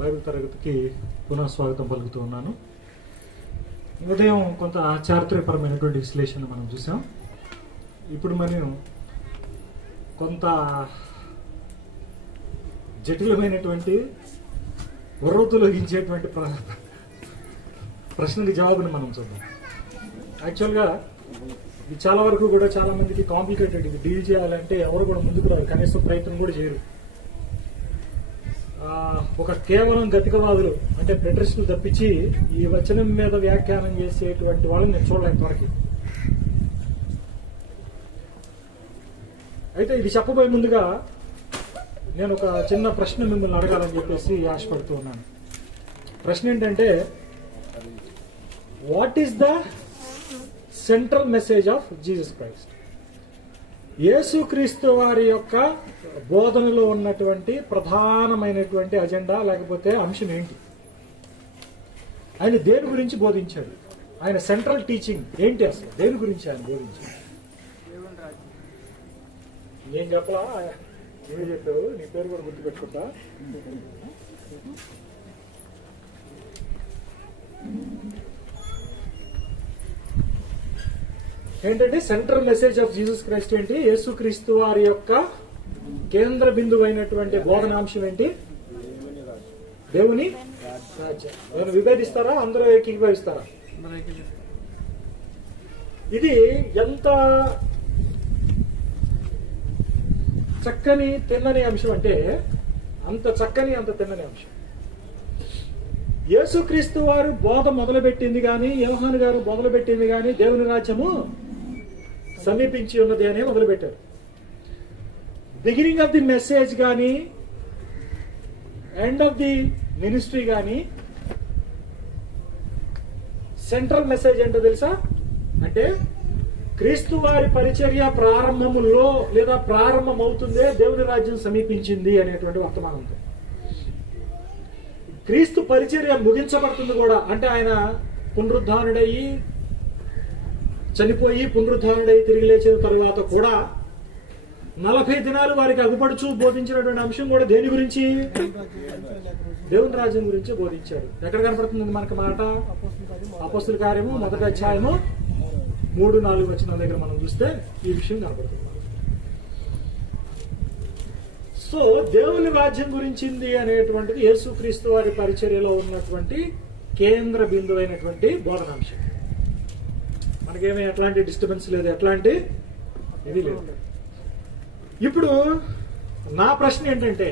Bible తరగతికి పునః స్వాగతం పలుకుతూ ఉన్నాను. ఉదయం కొంత చారిత్రకపరమైనటువంటి విశ్లేషణ మనం చూసాం. ఇప్పుడు మనం కొంత జటిలమైనటువంటి వరవతులగించేటువంటి ప్రశ్నకి జవాబుని మనం చూద్దాం. యాక్చువల్గా ఇది చాలా వరకు కూడా చాలా మందికి కాంప్లికేటెడ్. ఇది డీల్ చేయాలంటే ఎవరు కూడా ముందుకు రారు, కనీసం ప్రయత్నం కూడా చేయరు. ఒక కేవలం గతికవాదులు అంటే బ్రిటిష్లు తప్పించి ఈ వచనం మీద వ్యాఖ్యానం చేసేటువంటి వాళ్ళని నేను చూడలేను ఇంతవరకు. అయితే ఇది చెప్పబోయే ముందుగా నేను ఒక చిన్న ప్రశ్న మిమ్మల్ని అడగాలని చెప్పేసి ఆశపడుతూ ఉన్నాను. ప్రశ్న ఏంటంటే, what is the central message of Jesus Christ? యేసుక్రీస్తు వారి యొక్క బోధనలో ఉన్నటువంటి ప్రధానమైనటువంటి అజెండా లేకపోతే అంశం ఏంటి? ఆయన దేని గురించి బోధించాడు? ఆయన సెంట్రల్ టీచింగ్ ఏంటి? అసలు దేని గురించి ఆయన బోధించాడు? నేను చెప్పలా, ఏమి చెప్పావు? నీ పేరు కూడా గుర్తుపెట్టుకుంటా. ఏంటంటే central message of Jesus Christ ఏంటి? యేసుక్రీస్తు వారి యొక్క కేంద్ర బిందువు అయినటువంటి బోధనాంశం ఏంటి? దేవుని రాజ్యం. నేను విభేదిస్తారా? అందరూ ఏకీభవిస్తారా? ఇది ఎంత చక్కని తిన్నని అంశం అంటే అంత చక్కని అంత తిన్నని అంశం. యేసుక్రీస్తు వారు బోధ మొదలుపెట్టింది కానీ, యోహాను గారు మొదలుపెట్టింది కానీ దేవుని రాజ్యము సమీపించి ఉన్నది అనే మొదలుపెట్టారు. బిగినింగ్ ఆఫ్ ది మెసేజ్ కానీ, ఎండ్ ఆఫ్ ది మినిస్ట్రీ కానీ, సెంట్రల్ మెసేజ్ ఏంటో తెలుసా? అంటే క్రీస్తు వారి పరిచర్య ప్రారంభములో లేదా ప్రారంభమవుతుందే దేవుని రాజ్యం సమీపించింది అనేటువంటి వర్తమానంతో. క్రీస్తు పరిచర్య ముగించబడుతుంది కూడా. అంటే ఆయన పునరుద్ధానుడయి చనిపోయి పునరుద్ధానుడయి తిరిగి లేచిన తరువాత కూడా 40 దినాలు వారికి అగుపడుచు బోధించినటువంటి అంశం కూడా దేని గురించి? దేవుని రాజ్యం గురించి బోధించాడు. ఎక్కడ కనపడుతుంది మనకి మాట? అపోస్తుల కార్యము 1వ అధ్యాయము 3-4 వచనాల దగ్గర మనం చూస్తే ఈ విషయం కనపడుతుంది. సో దేవుని రాజ్యం గురించింది అనేటువంటిది యేసుక్రీస్తు వారి పరిచర్యలో ఉన్నటువంటి కేంద్ర బిందువు అయినటువంటి బోధనాంశం. మనకేమీ ఎట్లాంటి డిస్టర్బెన్స్ లేదు, ఎట్లాంటి ఇది లేదు. ఇప్పుడు నా ప్రశ్న ఏంటంటే,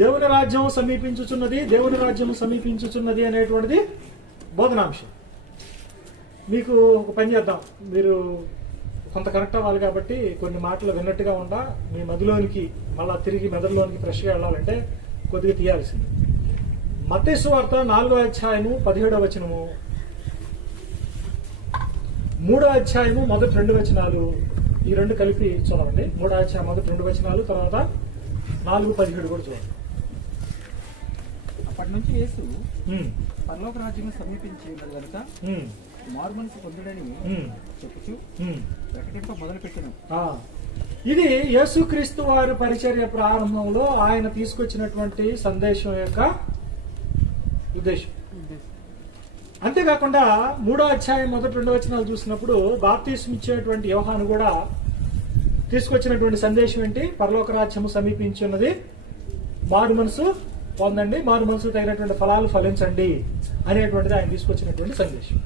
దేవుని రాజ్యం సమీపించుచున్నది, దేవుని రాజ్యం సమీపించుచున్నది అనేటువంటిది బోధనాంశం. మీకు ఒక పని చేద్దాం, మీరు కొంత కరెక్ట్ అవ్వాలి కాబట్టి కొన్ని మాటలు విన్నట్టుగా ఉండా మీ మదిలోనికి మళ్ళా తిరిగి మెదడులోనికి ఫ్రెష్గా వెళ్ళాలంటే కొద్దిగా తీయాల్సింది. మత్తయి సువార్త 4వ అధ్యాయము 17వ వచనము, 3వ అధ్యాయము మొదటి 2 వచనాలు, ఈ రెండు కలిపి చూడండి. 3వ అధ్యాయం మొదటి 2 వచనాలు, తర్వాత 4:17 కూడా చూడండి. అప్పటి నుంచి యేసు పరలోక రాజ్యం సమీపించి కనుక మారు మనసు పొందుడని చెప్పుచు ప్రకటింప మొదలు పెట్టాను. ఇది యేసుక్రీస్తు వారి పరిచర్య ప్రారంభంలో ఆయన తీసుకొచ్చినటువంటి సందేశం యొక్క ఉద్దేశం. అంతేకాకుండా 3వ అధ్యాయం మొదటి 2 వచనాలు చూసినప్పుడు బాప్తిస్మం ఇచ్చేటువంటి యోహాను కూడా తీసుకొచ్చినటువంటి సందేశం ఏంటి? పరలోక రాజ్యము సమీపించున్నది, మారు మనసు పొందండి, మారు మనసు తగినటువంటి ఫలాలు ఫలించండి అనేటువంటిది ఆయన తీసుకొచ్చినటువంటి సందేశం.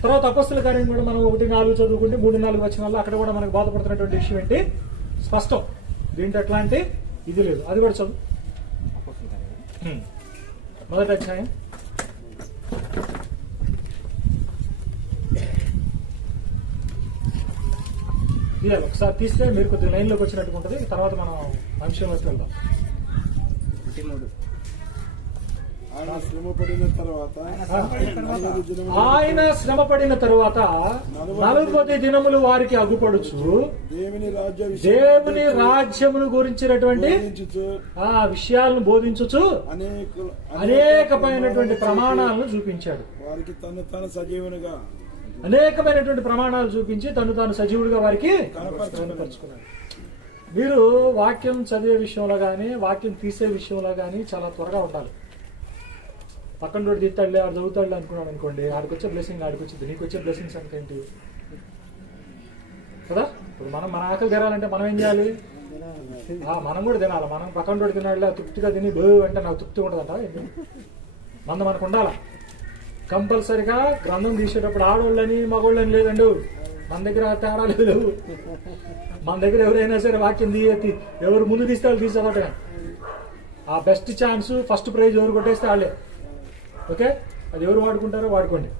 తర్వాత అపోస్తుల కార్యం కూడా మనం 1-4 చదువుకుంటే 3-4 వచనాల్లో అక్కడ కూడా మనకు బాధపడుతున్నటువంటి విషయం ఏంటి? స్పష్టం. దీంట్లో ఎట్లాంటి ఇది లేదు. అది కూడా చదువు. 1వ అధ్యాయం ఒకసారి తీస్తే మీరు కొద్దిగా లైన్లోకి వచ్చినట్టు ఉంటుంది. తర్వాత మనం అంశంలోకి వెళ్దాం. ఆయన శ్రమ పడిన తరువాత 40 దినములు వారికి అగుపడుచు దేవుని రాజ్యమును గురించినటువంటి ఆ విషయాలను బోధించుచు అనేకమైనటువంటి ప్రమాణాలను చూపించాడు. వారికి తను సజీవునిగా అనేకమైనటువంటి ప్రమాణాలు చూపించి తను తాను సజీవుడిగా వారికి కనపరుచుకున్నాడు. మీరు వాక్యం చదివే విషయంలో కానీ వాక్యం తీసే విషయంలో కానీ చాలా త్వరగా ఉండాలి. పక్కన రోడ్డు తీస్తాడులే ఆడు చదువుతాడులే అనుకున్నాడు అనుకోండి, ఆడికి వచ్చే బ్లెస్సింగ్ ఆడికి వచ్చింది, నీకు వచ్చే బ్లెస్సింగ్స్ ఏంటి కదా. ఇప్పుడు మన ఆకలి తినాలంటే మనం ఏం చేయాలి? మనం కూడా తినాలి. మనం పక్కన రోడ్డు తినాడులే తృప్తిగా తిని బో అంటే నాకు తృప్తి ఉండదంట. మనకు ఉండాలి. కంపల్సరిగా గ్రంథం తీసేటప్పుడు ఆడోళ్ళని మగోళ్ళని లేదండు, మన దగ్గర తేడాలు లేవు. మన దగ్గర ఎవరైనా సరే వాక్యం ఎవరు ముందు తీస్తే వాళ్ళు తీసేదట. ఆ బెస్ట్ ఛాన్స్ ఫస్ట్ ప్రైజ్ ఎవరు కొట్టేస్తే వాళ్ళే. ఓకే, అది ఎవరు వాడుకుంటారో వాడుకోండి.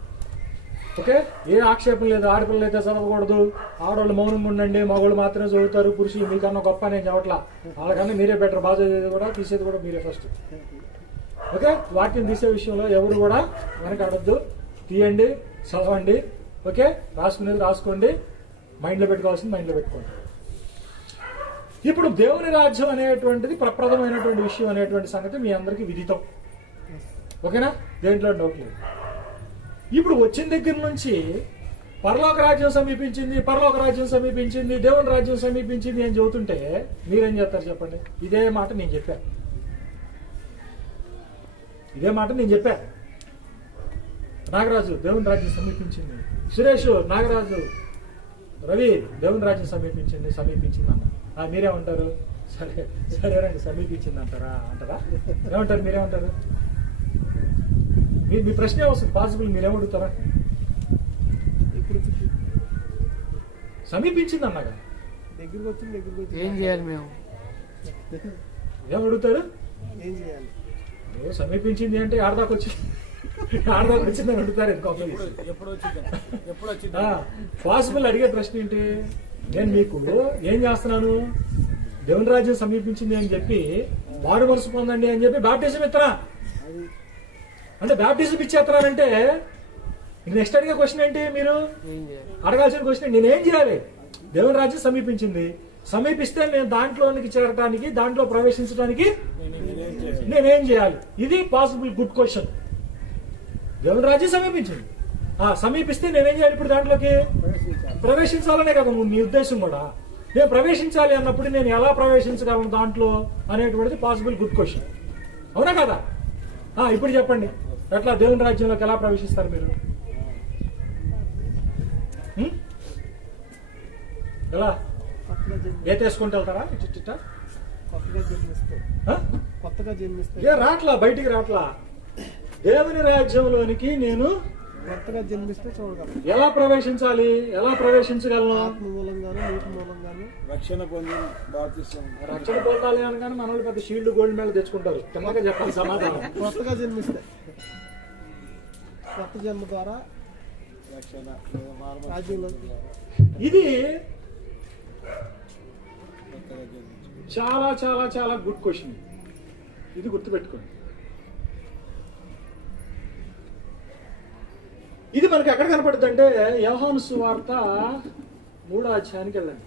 ఓకే, ఏ ఆక్షేపం లేదు. ఆడపిల్లలు అయితే చదవకూడదు, ఆడవాళ్ళు మౌనంగా ఉండండి, మగవాళ్ళు మాత్రమే చదువుతారు, పురుషులు మీకన్నా గొప్ప నేను చెప్పట్లా. వాళ్ళకన్నా మీరే బెటర్. బాగా చదివేది కూడా తీసేది కూడా మీరే ఫస్ట్. ఓకే, వాక్యం తీసే విషయంలో ఎవరు కూడా వెనకాడద్దు. తీయండి, చదవండి. ఓకే, రాసుకునేది రాసుకోండి, మైండ్లో పెట్టుకోవాల్సింది మైండ్లో పెట్టుకోండి. ఇప్పుడు దేవుని రాజ్యం అనేటువంటిది ప్రప్రదమైనటువంటి విషయం అనేటువంటి సంగతి మీ అందరికీ విదితం. ఓకేనా, దేంట్లో డౌట్ లేదు. ఇప్పుడు వచ్చిన దగ్గర నుంచి పరలోక రాజ్యం సమీపించింది, పరలోక రాజ్యం సమీపించింది, దేవుని రాజ్యం సమీపించింది అని చెబుతుంటే మీరేం చేస్తారు చెప్పండి? ఇదే మాట నేను చెప్పా. నాగరాజు దేవుని రాజ్యం సమీపించింది, సురేష్ నాగరాజు రవి దేవుని రాజ్యం సమీపించింది అన్న. మీరేమంటారు? సరే రండి సమీపించింది అంటారా? ఏమంటారు? మీరేమంటారు? మీ ప్రశ్న వస్తుంది పాసిబుల్. మీరేమడుగుతారా? సమీపించింది అన్నాగా దగ్గరికి వచ్చి ఏం చేయాలి మేము? ఏమడుగుతారు? ఏం చేయాలి? సమీపించింది అంటే ఆడదాకా వచ్చిందని అడుగుతారు. పాసిబుల్ అడిగే ప్రశ్న ఏంటి? నేను మీకు ఏం చేస్తున్నాను? దేవుని రాజ్యం సమీపించింది అని చెప్పి మారు మనసు పొందండి అని చెప్పి బాప్టిజం ఇస్తారా? అంటే బాప్టిజం ఇచ్చేస్తున్నానంటే నెక్స్ట్ అడిగే క్వశ్చన్ ఏంటి? మీరు అడగాల్సిన క్వశ్చన్ నేనేం చేయాలి? దేవుని రాజ్యం సమీపిస్తే నేను దాంట్లోనికి చేరడానికి, దాంట్లో ప్రవేశించడానికి నేనేం చేయాలి? ఇది పాసిబుల్ గుడ్ క్వశ్చన్. దేవుని రాజ్యం సమీపిస్తే నేనేం చేయాలి? ఇప్పుడు దాంట్లోకి ప్రవేశించాలనే కదా నీ ఉద్దేశం కూడా. నేను ప్రవేశించాలి అన్నప్పుడు నేను ఎలా ప్రవేశించగలను దాంట్లో అనేటువంటిది పాసిబుల్ గుడ్ క్వశ్చన్. అవునా కదా? ఇప్పుడు చెప్పండి, ఎట్లా దేవుని రాజ్యంలోకి ఎలా ప్రవేశిస్తారు మీరు? ఎలా ఏతేసుకుంటూ వెళ్తారా? కొత్తగా జన్మిస్తే రాట్లా, బయటికి రాట్లా. దేవుని రాజ్యంలోనికి నేను కొత్తగా జన్మిస్తే చూడగలను. ఎలా ప్రవేశించాలి? ఎలా ప్రవేశించగలను? ఆత్మ మూలంగాను, నీటి మూలంగాను రక్షణ పొంది రక్షణ పొందాలి అనగానే మన వాళ్ళు పెద్ద షీల్డ్ గోల్డ్ మెడల్ తెచ్చుకుంటారు. తిన్నగా చెప్పాలి సమాధానం. కొత్తగా జన్మిస్తే కొత్త జన్మ ద్వారా రక్షణ రాజ్యంలో ఇది చాలా చాలా చాలా గుడ్ క్వశ్చన్. ఇది గుర్తుపెట్టుకోండి. ఇది మనకి ఎక్కడ కనపడుతుంది అంటే యోహాను సువార్త 3వ అధ్యాయానికి వెళ్ళండి.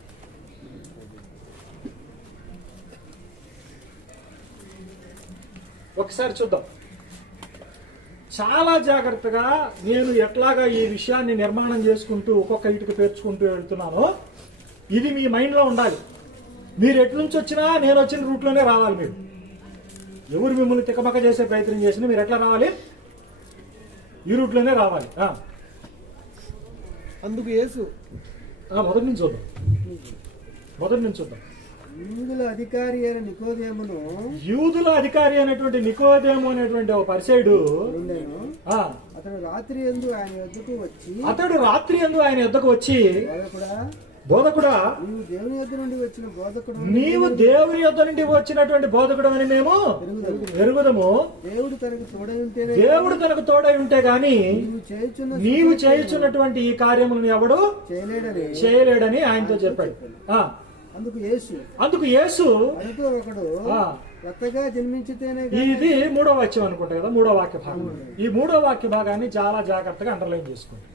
ఒకసారి చూద్దాం. చాలా జాగ్రత్తగా నేను ఎట్లాగా ఈ విషయాన్ని నిర్మాణం చేసుకుంటూ ఒక్కొక్క ఇటుక పేర్చుకుంటూ వెళ్తున్నానో ఇది మీ మైండ్లో ఉండాలి. మీరు ఎట్నుంచి వచ్చినా నేను వచ్చిన రూట్లోనే రావాలి. మీరు ఎవరు మిమ్మల్ని తికమక చేసే ప్రయత్నం చేసినా మీరు ఎట్లా రావాలి? ఈ రూట్లోనే రావాలి. అందుకు యేసు మొదటి నుంచి చూద్దాం. యూదుల అధికారి అయిన నికోదేమును, యూదుల అధికారి అయినటువంటి నికోదేము అనేటువంటి ఒక పరిసయుడు అతడు రాత్రి యందు ఆయన యొద్దకు వచ్చి బోధకుడా, నీవు దేవుని యొద్ద నుండి వచ్చినటువంటి బోధకుడు అని మేము ఎరుగుదము. దేవుడు తనకు తోడై ఉంటే గాని నీవు చేయుచున్నటువంటి ఈ కార్యములను ఎవడు చేయలేడని ఆయనతో చెప్పాడు. అందుకు యేసు కొత్తగా జన్మించితేనే, ఇది 3వ వాక్యం అనుకుంటా కదా, 3వ వాక్య భాగం. ఈ 3వ వాక్య భాగాన్ని చాలా జాగ్రత్తగా అండర్లైన్ చేసుకోండి.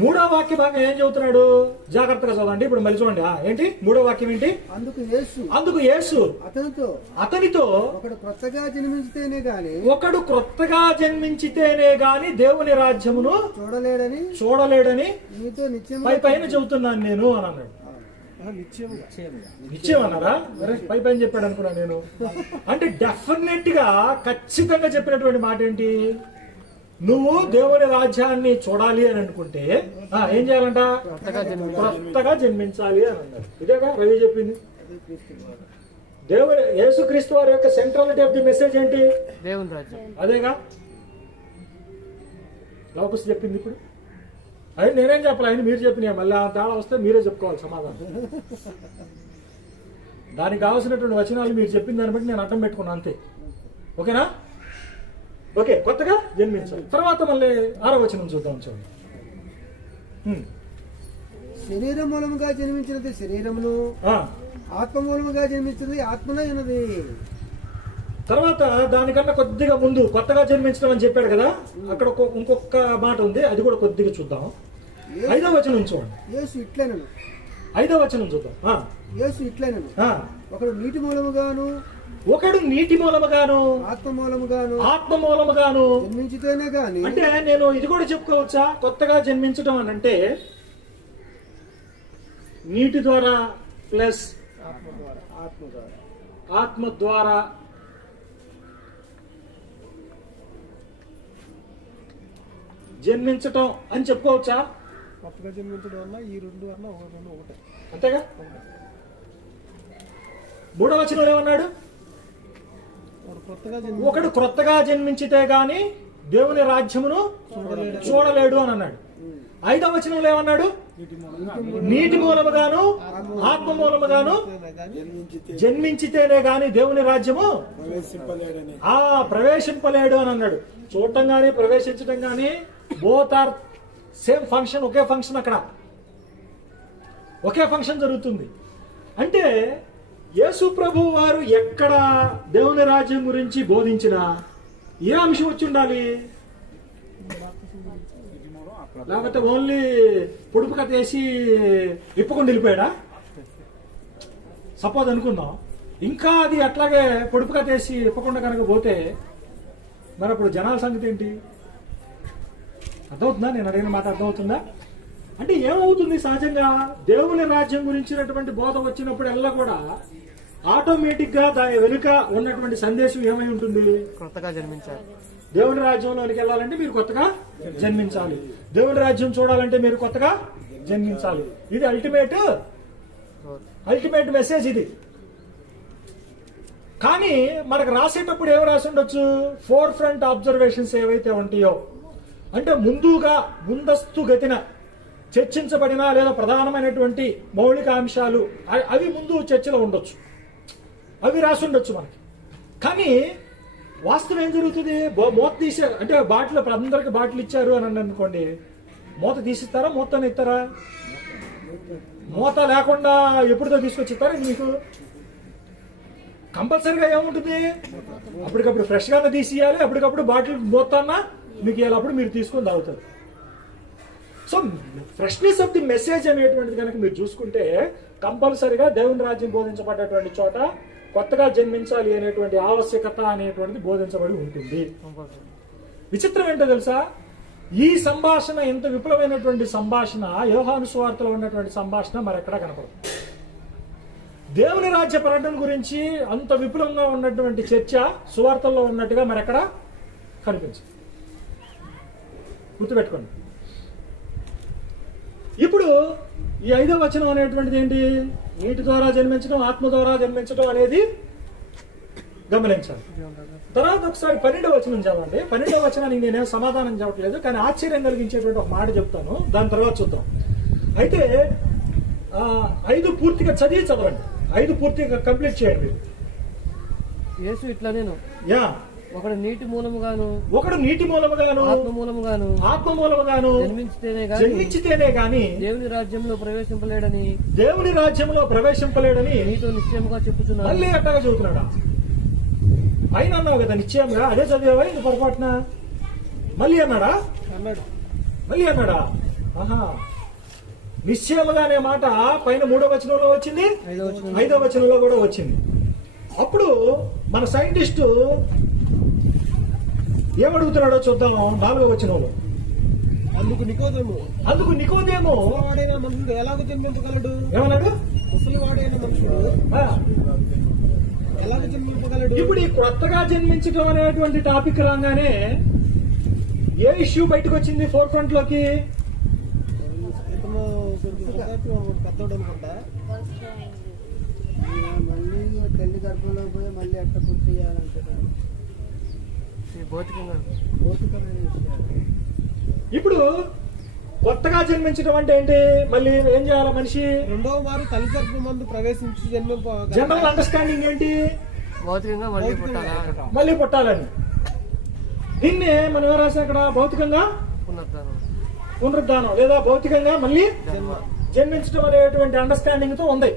3వ వాక్య భాగం ఏం చెబుతున్నాడు? జాగ్రత్తగా చదవండి. ఇప్పుడు మళ్ళీ చూడండి. ఏంటి 3వ వాక్యం ఏంటి? అందుకు యేసు అతనితో ఒకడు క్రొత్తగా జన్మించితేనే గాని దేవుని రాజ్యమును చూడలేడని పైన చెబుతున్నాను నేను అని అన్నాడు. నిశ్చయముగా నిశ్చయం అన్నారా పై పైన చెప్పాడు అనుకున్నా నేను. అంటే డెఫినెట్ గా ఖచ్చితంగా చెప్పినటువంటి మాట ఏంటి, నువ్వు దేవుని రాజ్యాన్ని చూడాలి అని అనుకుంటే ఏం చేయాలంట, కొత్తగా జన్మించాలి అని అన్నాడు. ఇదేగా రవి చెప్పింది. దేవుని యేసుక్రీస్తు వారి యొక్క సెంట్రాలిటీ ఆఫ్ ది మెసేజ్ ఏంటి, దేవుని రాజ్యం. అదేగా లోపస్ చెప్పింది. ఇప్పుడు అది నేనేం చెప్పాలి, ఆయన మీరు చెప్పిన మళ్ళీ ఆ తేడా వస్తే మీరే చెప్పుకోవాలి సమాధానం. దానికి కావాల్సినటువంటి వచనాలు మీరు చెప్పిన దాన్ని బట్టి నేను అడ్డం పెట్టుకున్నాను అంతే. ఓకేనా? ఓకే, కొత్తగా జన్మించాలి. తర్వాత మళ్ళీ 6వ వచనం చూద్దాం. చూడండి. శరీరం మూలముగా జన్మించినది శరీరమును, ఆత్మ మూలముగా జన్మించినది ఆత్మలో ఉన్నది. తర్వాత దానికన్నా కొద్దిగా ముందు కొత్తగా జన్మించడం అని చెప్పాడు కదా, అక్కడ ఇంకొక మాట ఉంది, అది కూడా కొద్దిగా చూద్దాం. 5వ వచనం చూడండి. యేసు ఇట్లనను, 5వ వచనం చూద్దాం. యేసు ఇట్లనను, ఒకడు నీటి మూలముగాను ఒకడు నీటి మూలముగాను ఆత్మ మూలముగాను జన్మించితేనే గాని. అంటే నేను ఇది కూడా చెప్పుకోవచ్చా, కొత్తగా జన్మించడం అని అంటే నీటి ద్వారా ప్లస్ ఆత్మ ద్వారా జన్మించటం అని చెప్పుకోవచ్చా? కొత్తగా జన్మించడం వల్ల ఈ రెండు అన్న ఒకటే. అంతేగా. 3వ వచనంలో ఏమన్నాడు, ఒకడు క్రొత్తగా జన్మించితే గాని దేవుని రాజ్యమును చూడలేడు అని అన్నాడు. 5వ వచనంలో ఏమన్నాడు, నీటి మూలముగాను ఆత్మ మూలముగాను జన్మించితేనే గాని దేవుని రాజ్యము ప్రవేశింపలేడు అని అన్నాడు. చూడటం గాని ప్రవేశించడం గాని బోత్ ఆర్ సేమ్ ఫంక్షన్, ఒకే ఫంక్షన్. అక్కడ ఒకే ఫంక్షన్ జరుగుతుంది. అంటే యేసు ప్రభు వారు ఎక్కడ దేవుని రాజ్యం గురించి బోధించినా ఏ అంశం వచ్చి ఉండాలి, లేకపోతే ఓన్లీ పొడుపు కథ వేసి ఇప్పకుండా వెళ్ళిపోయాడా? సపోజ్ అనుకుందాం, ఇంకా అది అట్లాగే పొడుపు కథ వేసి ఇప్పకుండా కనుక పోతే మరి అప్పుడు జనాల సంగతి ఏంటి? అర్థమవుతుందా? నేను అడిగిన మాట అర్థమవుతుందా? అంటే ఏమవుతుంది, సహజంగా దేవుని రాజ్యం గురించినటువంటి బోధ వచ్చినప్పుడు ఎల్లా కూడా ఆటోమేటిక్ గా దాని వెనుక ఉన్నటువంటి సందేశం ఏమై ఉంటుంది, కొత్తగా జన్మించాలి. దేవుని రాజ్యంలోనికి వెళ్ళాలంటే మీరు కొత్తగా జన్మించాలి, దేవుని రాజ్యం చూడాలంటే మీరు కొత్తగా జన్మించాలి. ఇది అల్టిమేట్ మెసేజ్ ఇది. కానీ మనకు రాసేటప్పుడు ఏమి రాసి ఉండొచ్చు, 4 ఫ్రంట్ అబ్జర్వేషన్స్ ఏవైతే ఉంటాయో, అంటే ముందస్తు గతిన చర్చించబడిన లేదా ప్రధానమైనటువంటి మౌలిక అంశాలు అవి ముందు చర్చలో ఉండొచ్చు, అవి రాసి ఉండొచ్చు మనకి. కానీ వాస్తవం ఏం జరుగుతుంది, మూత తీసారు అంటే బాటిల్ అందరికి బాటిల్ ఇచ్చారు అని అనుకోండి, మూత తీసిస్తారా, మూతనే ఇస్తారా? మూత లేకుండా ఎప్పుడుతో తీసుకొచ్చిస్తారా? మీకు కంపల్సరీగా ఏముంటుంది, అప్పటికప్పుడు ఫ్రెష్ గానే తీసియాలి, అప్పటికప్పుడు బాటిల్ మూతన్నా మీకు అప్పుడు మీరు తీసుకొని తాగుతారు. So freshness of the message అనేటువంటిది కనుక మీరు చూసుకుంటే కంపల్సరీగా దేవుని రాజ్యం బోధించబడ్డటువంటి చోట కొత్తగా జన్మించాలి అనేటువంటి ఆవశ్యకత అనేటువంటిది బోధించబడి ఉంటుంది. విచిత్రం ఏంటో తెలుసా, ఈ సంభాషణ ఎంత విపులమైనటువంటి సంభాషణ యోహాను సువార్తలో ఉన్నటువంటి సంభాషణ మరెక్కడా కనపడదు. దేవుని రాజ్య పర్యటన గురించి అంత విపులంగా ఉన్నటువంటి చర్చ సువార్తల్లో ఉన్నట్టుగా మరెక్కడా కనిపించదు. గుర్తుపెట్టుకోండి. ఇప్పుడు ఈ 5వ వచనం అనేటువంటిది ఏంటి, నీటి ద్వారా జన్మించడం ఆత్మ ద్వారా జన్మించడం అనేది గమనించాలి. తర్వాత ఒకసారి 12వ వచనం చదవండి. 12వ వచనానికి నేనేం సమాధానం చెప్పట్లేదు, కానీ ఆశ్చర్యం కలిగించేటువంటి ఒక మాట చెప్తాను, దాని తర్వాత చూద్దాం. అయితే 5 పూర్తిగా చదవండి, 5 పూర్తిగా కంప్లీట్ చేయండి. యేసు ఇట్లా నేను ఒకడు నీటి మూలముగాను ఆత్మ మూలముగాను జన్మించితేనే గాని దేవుని రాజ్యంలో ప్రవేశింపలేడని నీతో నిశ్చయముగా చెప్పుచున్నాను. మళ్ళీ అట్టగా చదువుతున్నాడా? పైన అన్నావు కదా నిశ్చయంగా, అదే చదివావా ఇది పొరపాటున? మళ్ళీ అన్నాడా? ఆహా, నిశ్చయముగా అనే మాట పైన 3వ వచనంలో వచ్చింది, 5వ వచనంలో కూడా వచ్చింది. అప్పుడు మన సైంటిస్టు ఏమడుగుతున్నాడో చూద్దాము. 4వ వచనంలో అందుకు నికోదేము ఎలాగో జన్మించగలడు? ఏమన్నాడు? ముసలి వాడైన మనుషుడు ఆ, ఎలాగ జన్మింపగలడు? ఇప్పుడు ఈ కొత్తగా జన్మించడం అనేటువంటి టాపిక్ రాగానే ఏ ఇష్యూ బయటకు వచ్చింది ఫోర్ ఫ్రంట్ లోకి? ఇతను కొంచెం వృద్ధాప్యం అన్నమాట, పెద్దోడు అనుకుంటా. మళ్ళీ తల్లి గర్భంలో పోయి మళ్ళీ ఎట్ట పుట్టి చేయాలంటే ఈ భౌతికంగా భౌతికమైన విషయాలు. ఇప్పుడు కొత్తగా జన్మించడం అంటే ఏంటి? మళ్ళీ ఏం చేయాలి మనిషి? రెండవ వారు తల్లి గర్భమందు ప్రవేశించి జన్మింప జనరల్ అండర్స్టాండింగ్ ఏంటి? భౌతికంగా మళ్ళీ పుట్టాలా, మళ్ళీ పుట్టాలని. దీన్ని మనం ఏం రాసాం ఇక్కడ? భౌతికంగా పునరుద్ధానం. పునరుద్ధానం లేదా భౌతికంగా మళ్ళీ జన్మించడం అనేటువంటి అండర్స్టాండింగ్ తో ఉంది.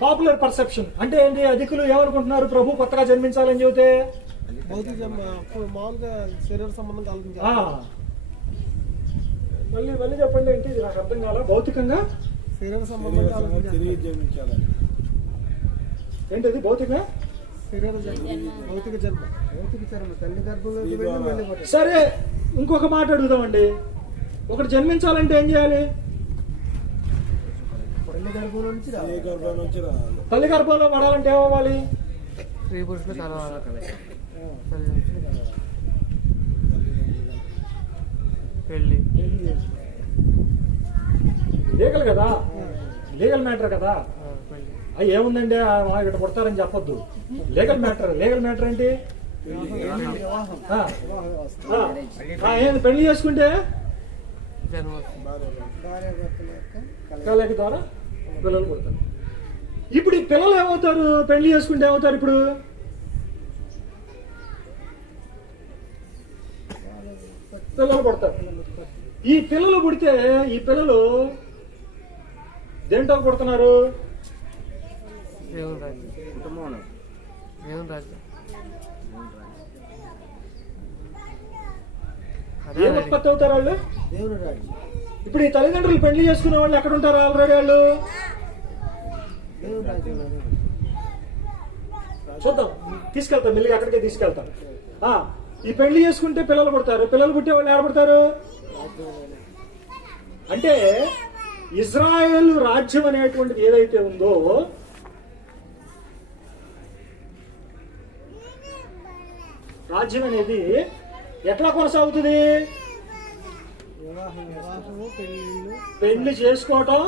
పాపులర్ పర్సెప్షన్ అంటే ఏంటి? అధికులు ఏమనుకుంటున్నారు? ప్రభు కొత్తగా జన్మించాలని చెబితే భౌతిక అప్పుడు మామూలుగా శరీర సంబంధం ఆ, కలుగుతుంది. మళ్ళీ మళ్ళీ చెప్పండి ఏంటి? ఇది నాకు అర్థం కాల. భౌతికంగా శరీర సంబంధం కలుగుతుంది. ఏంటిది? భౌతిక శరీర జన్మ, భౌతిక జన్మ. భౌతిక చర్మ తల్లి గర్భంలోకి వెళ్ళి మళ్ళీ పుట్టాలి. సరే, ఇంకొక మాట అడుగుదామండి. ఒకటి జన్మించాలంటే ఏం చేయాలి? తల్లి గర్భంలో నుంచి రావాలి. తల్లి గర్భంలో పడాలంటే ఏమవ్వాలి? స్త్రీ పురుషులు కలవాలి, పెళ్లి. లీగల్ కదా, లీగల్ మ్యాటర్ కదా. పెళ్లి. అవి ఏముందండి ఇక్కడ కొడతారని చెప్పొద్దు. Legal matter. లీగల్ మ్యాటర్ ఏంటి? ఆ, ఏంది? పెళ్లి చేసుకుంటే జన్మ భార్య భర్తల యొక్క కలయిక ద్వారా పిల్లలు పుడతారు. ఇప్పుడు ఈ పిల్లలు ఏమవుతారు? పెళ్లి చేసుకుంటే ఏమవుతారు? ఇప్పుడు పిల్లలు పుడతారు. ఈ పిల్లలు పుడితే ఈ పిల్లలు దేంట్లో పుడుతున్నారు? దేవుని రాజ్యం. దేవుని రాజ్యం. అదే ఏం ఉత్పత్తి అవుతారు వాళ్ళు? దేవుని రాజ్యం. ఇప్పుడు ఈ తల్లిదండ్రులు పెళ్లి చేసుకునే వాళ్ళు ఎక్కడ ఉంటారు ఆల్రెడీ? వాళ్ళు దేవుని రాజ్యంలో చూద్దాం, తీసుకెళ్తాం, మెల్లిగా అక్కడికే తీసుకెళ్తాం. ఆ, ఈ పెళ్లి చేసుకుంటే పిల్లలు పుడతారు. పిల్లలు పుట్టే వాళ్ళు ఏడపడతారు అంటే ఇజ్రాయెల్ రాజ్యం అనేటువంటిది ఏదైతే ఉందో రాజ్యం అనేది ఎట్లా కొనసాగుతుంది? వివాహము, పెళ్లిళ్ళు, పెళ్లి చేసుకోవటం,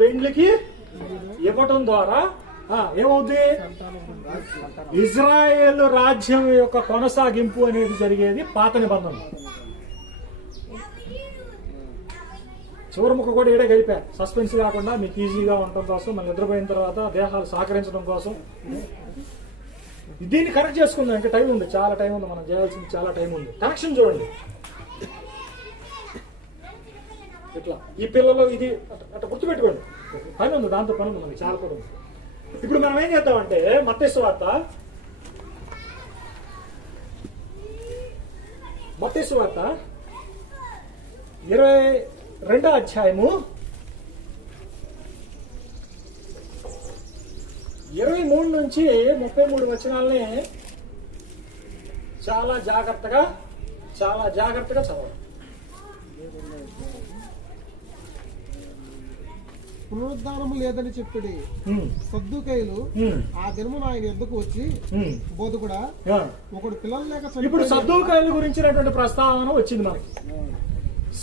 పెళ్లికి ఇవ్వటం ద్వారా ఏమవుద్ది? ఇజ్రాయేల్ రాజ్యం యొక్క కొనసాగింపు అనేది జరిగేది పాత నిబంధన. చివరి ముక్క కూడా ఏడే గడిపా, సస్పెన్స్ కాకుండా మీకు ఈజీగా ఉండటం కోసం, మన నిద్రపోయిన తర్వాత దేహాలు సహకరించడం కోసం. దీన్ని కరెక్ట్ చేసుకుందాం. ఇంకా టైం ఉంది, చాలా టైం ఉంది, మనం చేయాల్సింది చాలా టైం ఉంది. కనెక్షన్ చూడండి. ఇట్లా ఈ పిల్లలు ఇది అట్లా గుర్తుపెట్టుకోండి. పని ఉంది, దాంతో పని ఉంది, మనకి చాలా కూడా ఉంది. ఇప్పుడు మనం ఏం చేద్దామంటే మత్తయి సువార్త 22వ అధ్యాయము 23 నుంచి 33 వచనాలని చాలా జాగ్రత్తగా చదవాలి. పునరుద్ధానము లేదని చెప్పిడి సద్దుకైలు ఆ దినమున ఆయన ఎద్దుకు వచ్చి, బోధకుడా, ఒకడు పిల్లలు లేక ఇప్పుడు సద్దూకాయల గురించినటువంటి ప్రస్తావన వచ్చింది మనకి.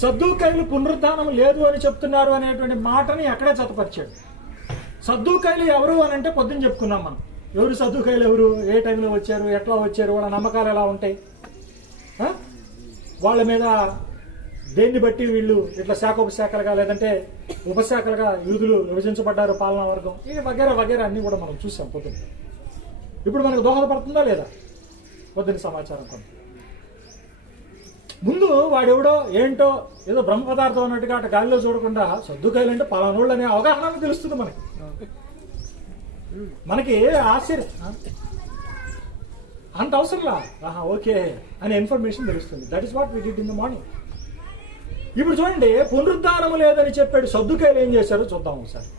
సద్దూకాయలు పునరుద్ధానం లేదు అని చెప్తున్నారు అనేటువంటి మాటని ఎక్కడే జతపరిచాడు. సద్దూకాయలు ఎవరు అని అంటే పొద్దున్న చెప్పుకున్నాం మనం. ఎవరు సద్దూకాయలు? ఎవరు? ఏ టైంలో వచ్చారు? ఎట్లా వచ్చారు? వాళ్ళ నమ్మకాలు ఎలా ఉంటాయి? వాళ్ళ మీద దేన్ని బట్టి వీళ్ళు ఇట్లా శాఖోపశాఖలుగా లేదంటే ఉపశాఖలుగా యూదులు విభజించబడ్డారు, పాలనా వర్గం, ఇక వగేరా వగేరా అన్ని కూడా మనం చూసాం పొద్దున్న. ఇప్పుడు మనకు దోహదపడుతుందా లేదా పొద్దున్న సమాచారం? కొంత ముందు వాడెవడో ఏంటో ఏదో బ్రహ్మ పదార్థం అన్నట్టుగా అటు గాలిలో చూడకుండా సద్దుకాయలు అంటే పలానోళ్ళు అనే అవగాహన తెలుస్తుంది మనకి ఆశ్చర్యం అంత అవసరంలా. ఓకే అనే ఇన్ఫర్మేషన్ తెలుస్తుంది. That is what we did in the morning. ఇప్పుడు చూడండి, పునరుద్ధానం లేదని చెప్పాడు. సద్దుకాయలు ఏం చేశారో చూద్దాం ఒకసారి.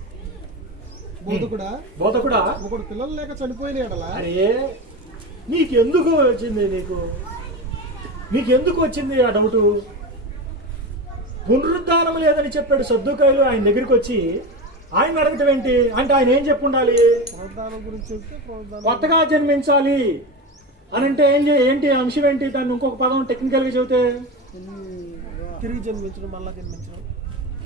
బోధకుడా, ఒకడు పిల్లలు లేక చనిపోయిన ఎడల, అరే నీకెందుకు వచ్చింది ఆ డౌట్? పునరుద్ధానం లేదని చెప్పాడు సద్దుకాయలు ఆయన దగ్గరికి వచ్చి ఆయన అడగటం ఏంటి అంటే ఆయన ఏం చెప్పు ఉండాలి? పునరుద్ధానం గురించి చెప్తే పునరుద్ధానం కొత్తగా జన్మించాలి అని అంటే ఏంటి అంశం ఏంటి? దాన్ని ఇంకొక పదం టెక్నికల్ గా చెబితే తిరిగి జన్మించడం, మళ్ళా జన్మించడం,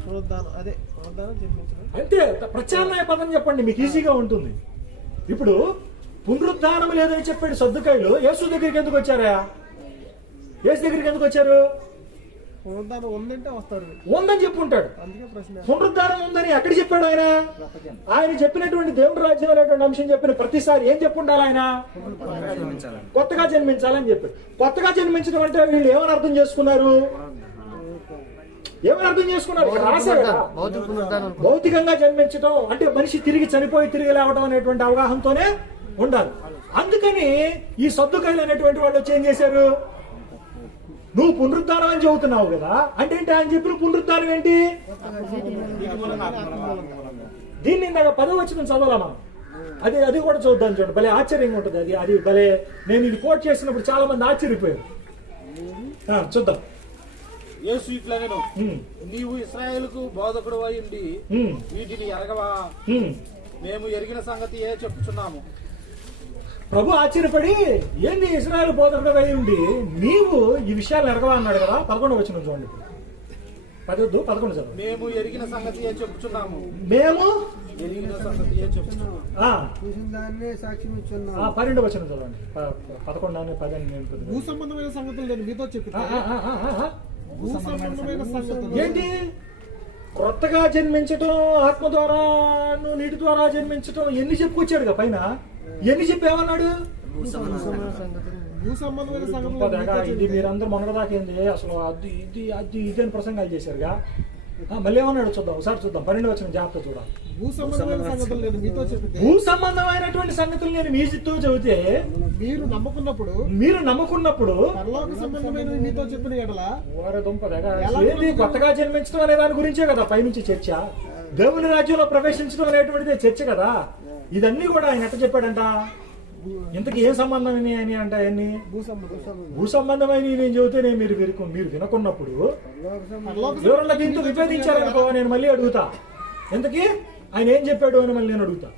పునరుద్ధానం, అదే పునరుద్ధానం జన్మించడం. అంతే. ప్రత్యామ్నాయ పదం చెప్పండి, మీకు ఈజీగా ఉంటుంది. ఇప్పుడు పునరుద్ధానం లేదని చెప్పాడు సద్దుకాయలు యేసు దగ్గరికి ఎందుకు వచ్చారా? యేసు దగ్గరికి ఎందుకు వచ్చారు? పునరుద్ధానం ఉందంటే వస్తారు, ఉందని చెప్పుంటాడు. అందుకే ప్రశ్న. పునరుద్ధానం ఉందని ఎక్కడ చెప్పాడు ఆయన? ఆయన చెప్పినటువంటి దేవుడి రాజ్యం అనేటువంటి అంశం చెప్పిన ప్రతిసారి ఏం చెప్పుండాలి ఆయన? కొత్తగా జన్మించాలని చెప్పాడు. కొత్తగా జన్మించడం అంటే వీళ్ళు ఏమని అర్థం చేసుకున్నారు? ఏమని అర్థం చేసుకున్నారు? ఇక్కడ రాశారు కదా, భౌతిక పునరుద్ధానం. భౌతికంగా జన్మించడం అంటే మనిషి తిరిగి చనిపోయి తిరిగి లేవడం అనేటువంటి అవగాహనతోనే ఉండాలి. అందుకని ఈ సద్దుకాయలు అనేటువంటి వాళ్ళు వచ్చి ఏం చేశారు? నువ్వు పునరుద్ధానం అని చెబుతున్నావు కదా, అంటే ఏంటి ఆయన చెప్పిన పునరుద్ధానం ఏంటి? దీన్ని ఇందాక 10వ వచనం చదవాలమ్మా. అది కూడా చూద్దాం. చూడండి, భలే ఆశ్చర్యంగా ఉంటుంది. అది భలే, నేను ఇది కోట్ చేసినప్పుడు చాలా మంది ఆశ్చర్యపోయారు. చూద్దాం. యేసు ఇట్లనెను, నీవు ఇశ్రాయేలుకు బోధకుడు అయి ఉండి వీటిని ఎరగవా? మేము ఎరిగిన సంగతి ఏ చెప్పుచున్నాము. ప్రభు ఆశ్చర్యపడి, ఏంది ఇశ్రాయేలు బోధకుడు అయి ఉండి నీవు ఈ విషయాలు ఎరగవా అన్నాడు కదా. 11వ వచనం చూడండి. 11 చదవండి. మేము ఎరిగిన సంగతి ఏ చెప్పుచున్నాము. మేము ఎరిగిన సంగతి ఏ చెప్పుచున్నాము. చూసిన దాన్నే సాక్ష్యం ఇచ్చున్నాం. 12వ వచనం చదవండి. 11 10 భూ సంబంధమైన సంగతులు నేను మీతో చెప్తా. భూ సంబంధమైన సంగతులు ఏంటి? కొత్తగా జన్మించటం, ఆత్మ ద్వారా నీటి ద్వారా జన్మించటం, ఎన్ని చెప్పుకొచ్చాడు పైన. ఎన్ని చెప్పేమన్నాడు? భూ సంబంధమైన సంగతులు ఇది మీరందరూ మొన్నదాకా ఏంది అసలు అది ఇది అని ప్రసంగాలు చేశారుగా. మళ్ళీ ఏమన్నాడు చూద్దాం, ఒకసారి చూద్దాం. 12వ వచనం జాగ్రత్త చూడాలి. భూ సంబంధమైన సంగతులు నేను మీతో చెప్తే, భూ సంబంధమైనటువంటి సంగతులు నేను మీతో చెబితే మీరు నమ్ముకున్నప్పుడు పరలోక సంబంధమైన మీతో చెప్పిన ఎడల ఏంటి? కొత్తగా జన్మించడం అనే దాని గురించే కదా పైనుంచి చర్చ. దేవుని రాజ్యంలో ప్రవేశించడం అనేటువంటిదే చర్చ కదా. ఇదన్నీ కూడా ఆయన ఎట్ట చెప్పాడంట? ఇంతకీ ఏం సంబంధం అని అంటే అన్ని భూ సంబంధమైన నేను చెబితేనే మీరు వినకున్నప్పుడు ఎవరన్నా దీంతో విభేదించారనుకో, నేను మళ్ళీ అడుగుతా, ఇంతకీ ఆయన ఏం చెప్పాడు అని మళ్ళీ నేను అడుగుతా.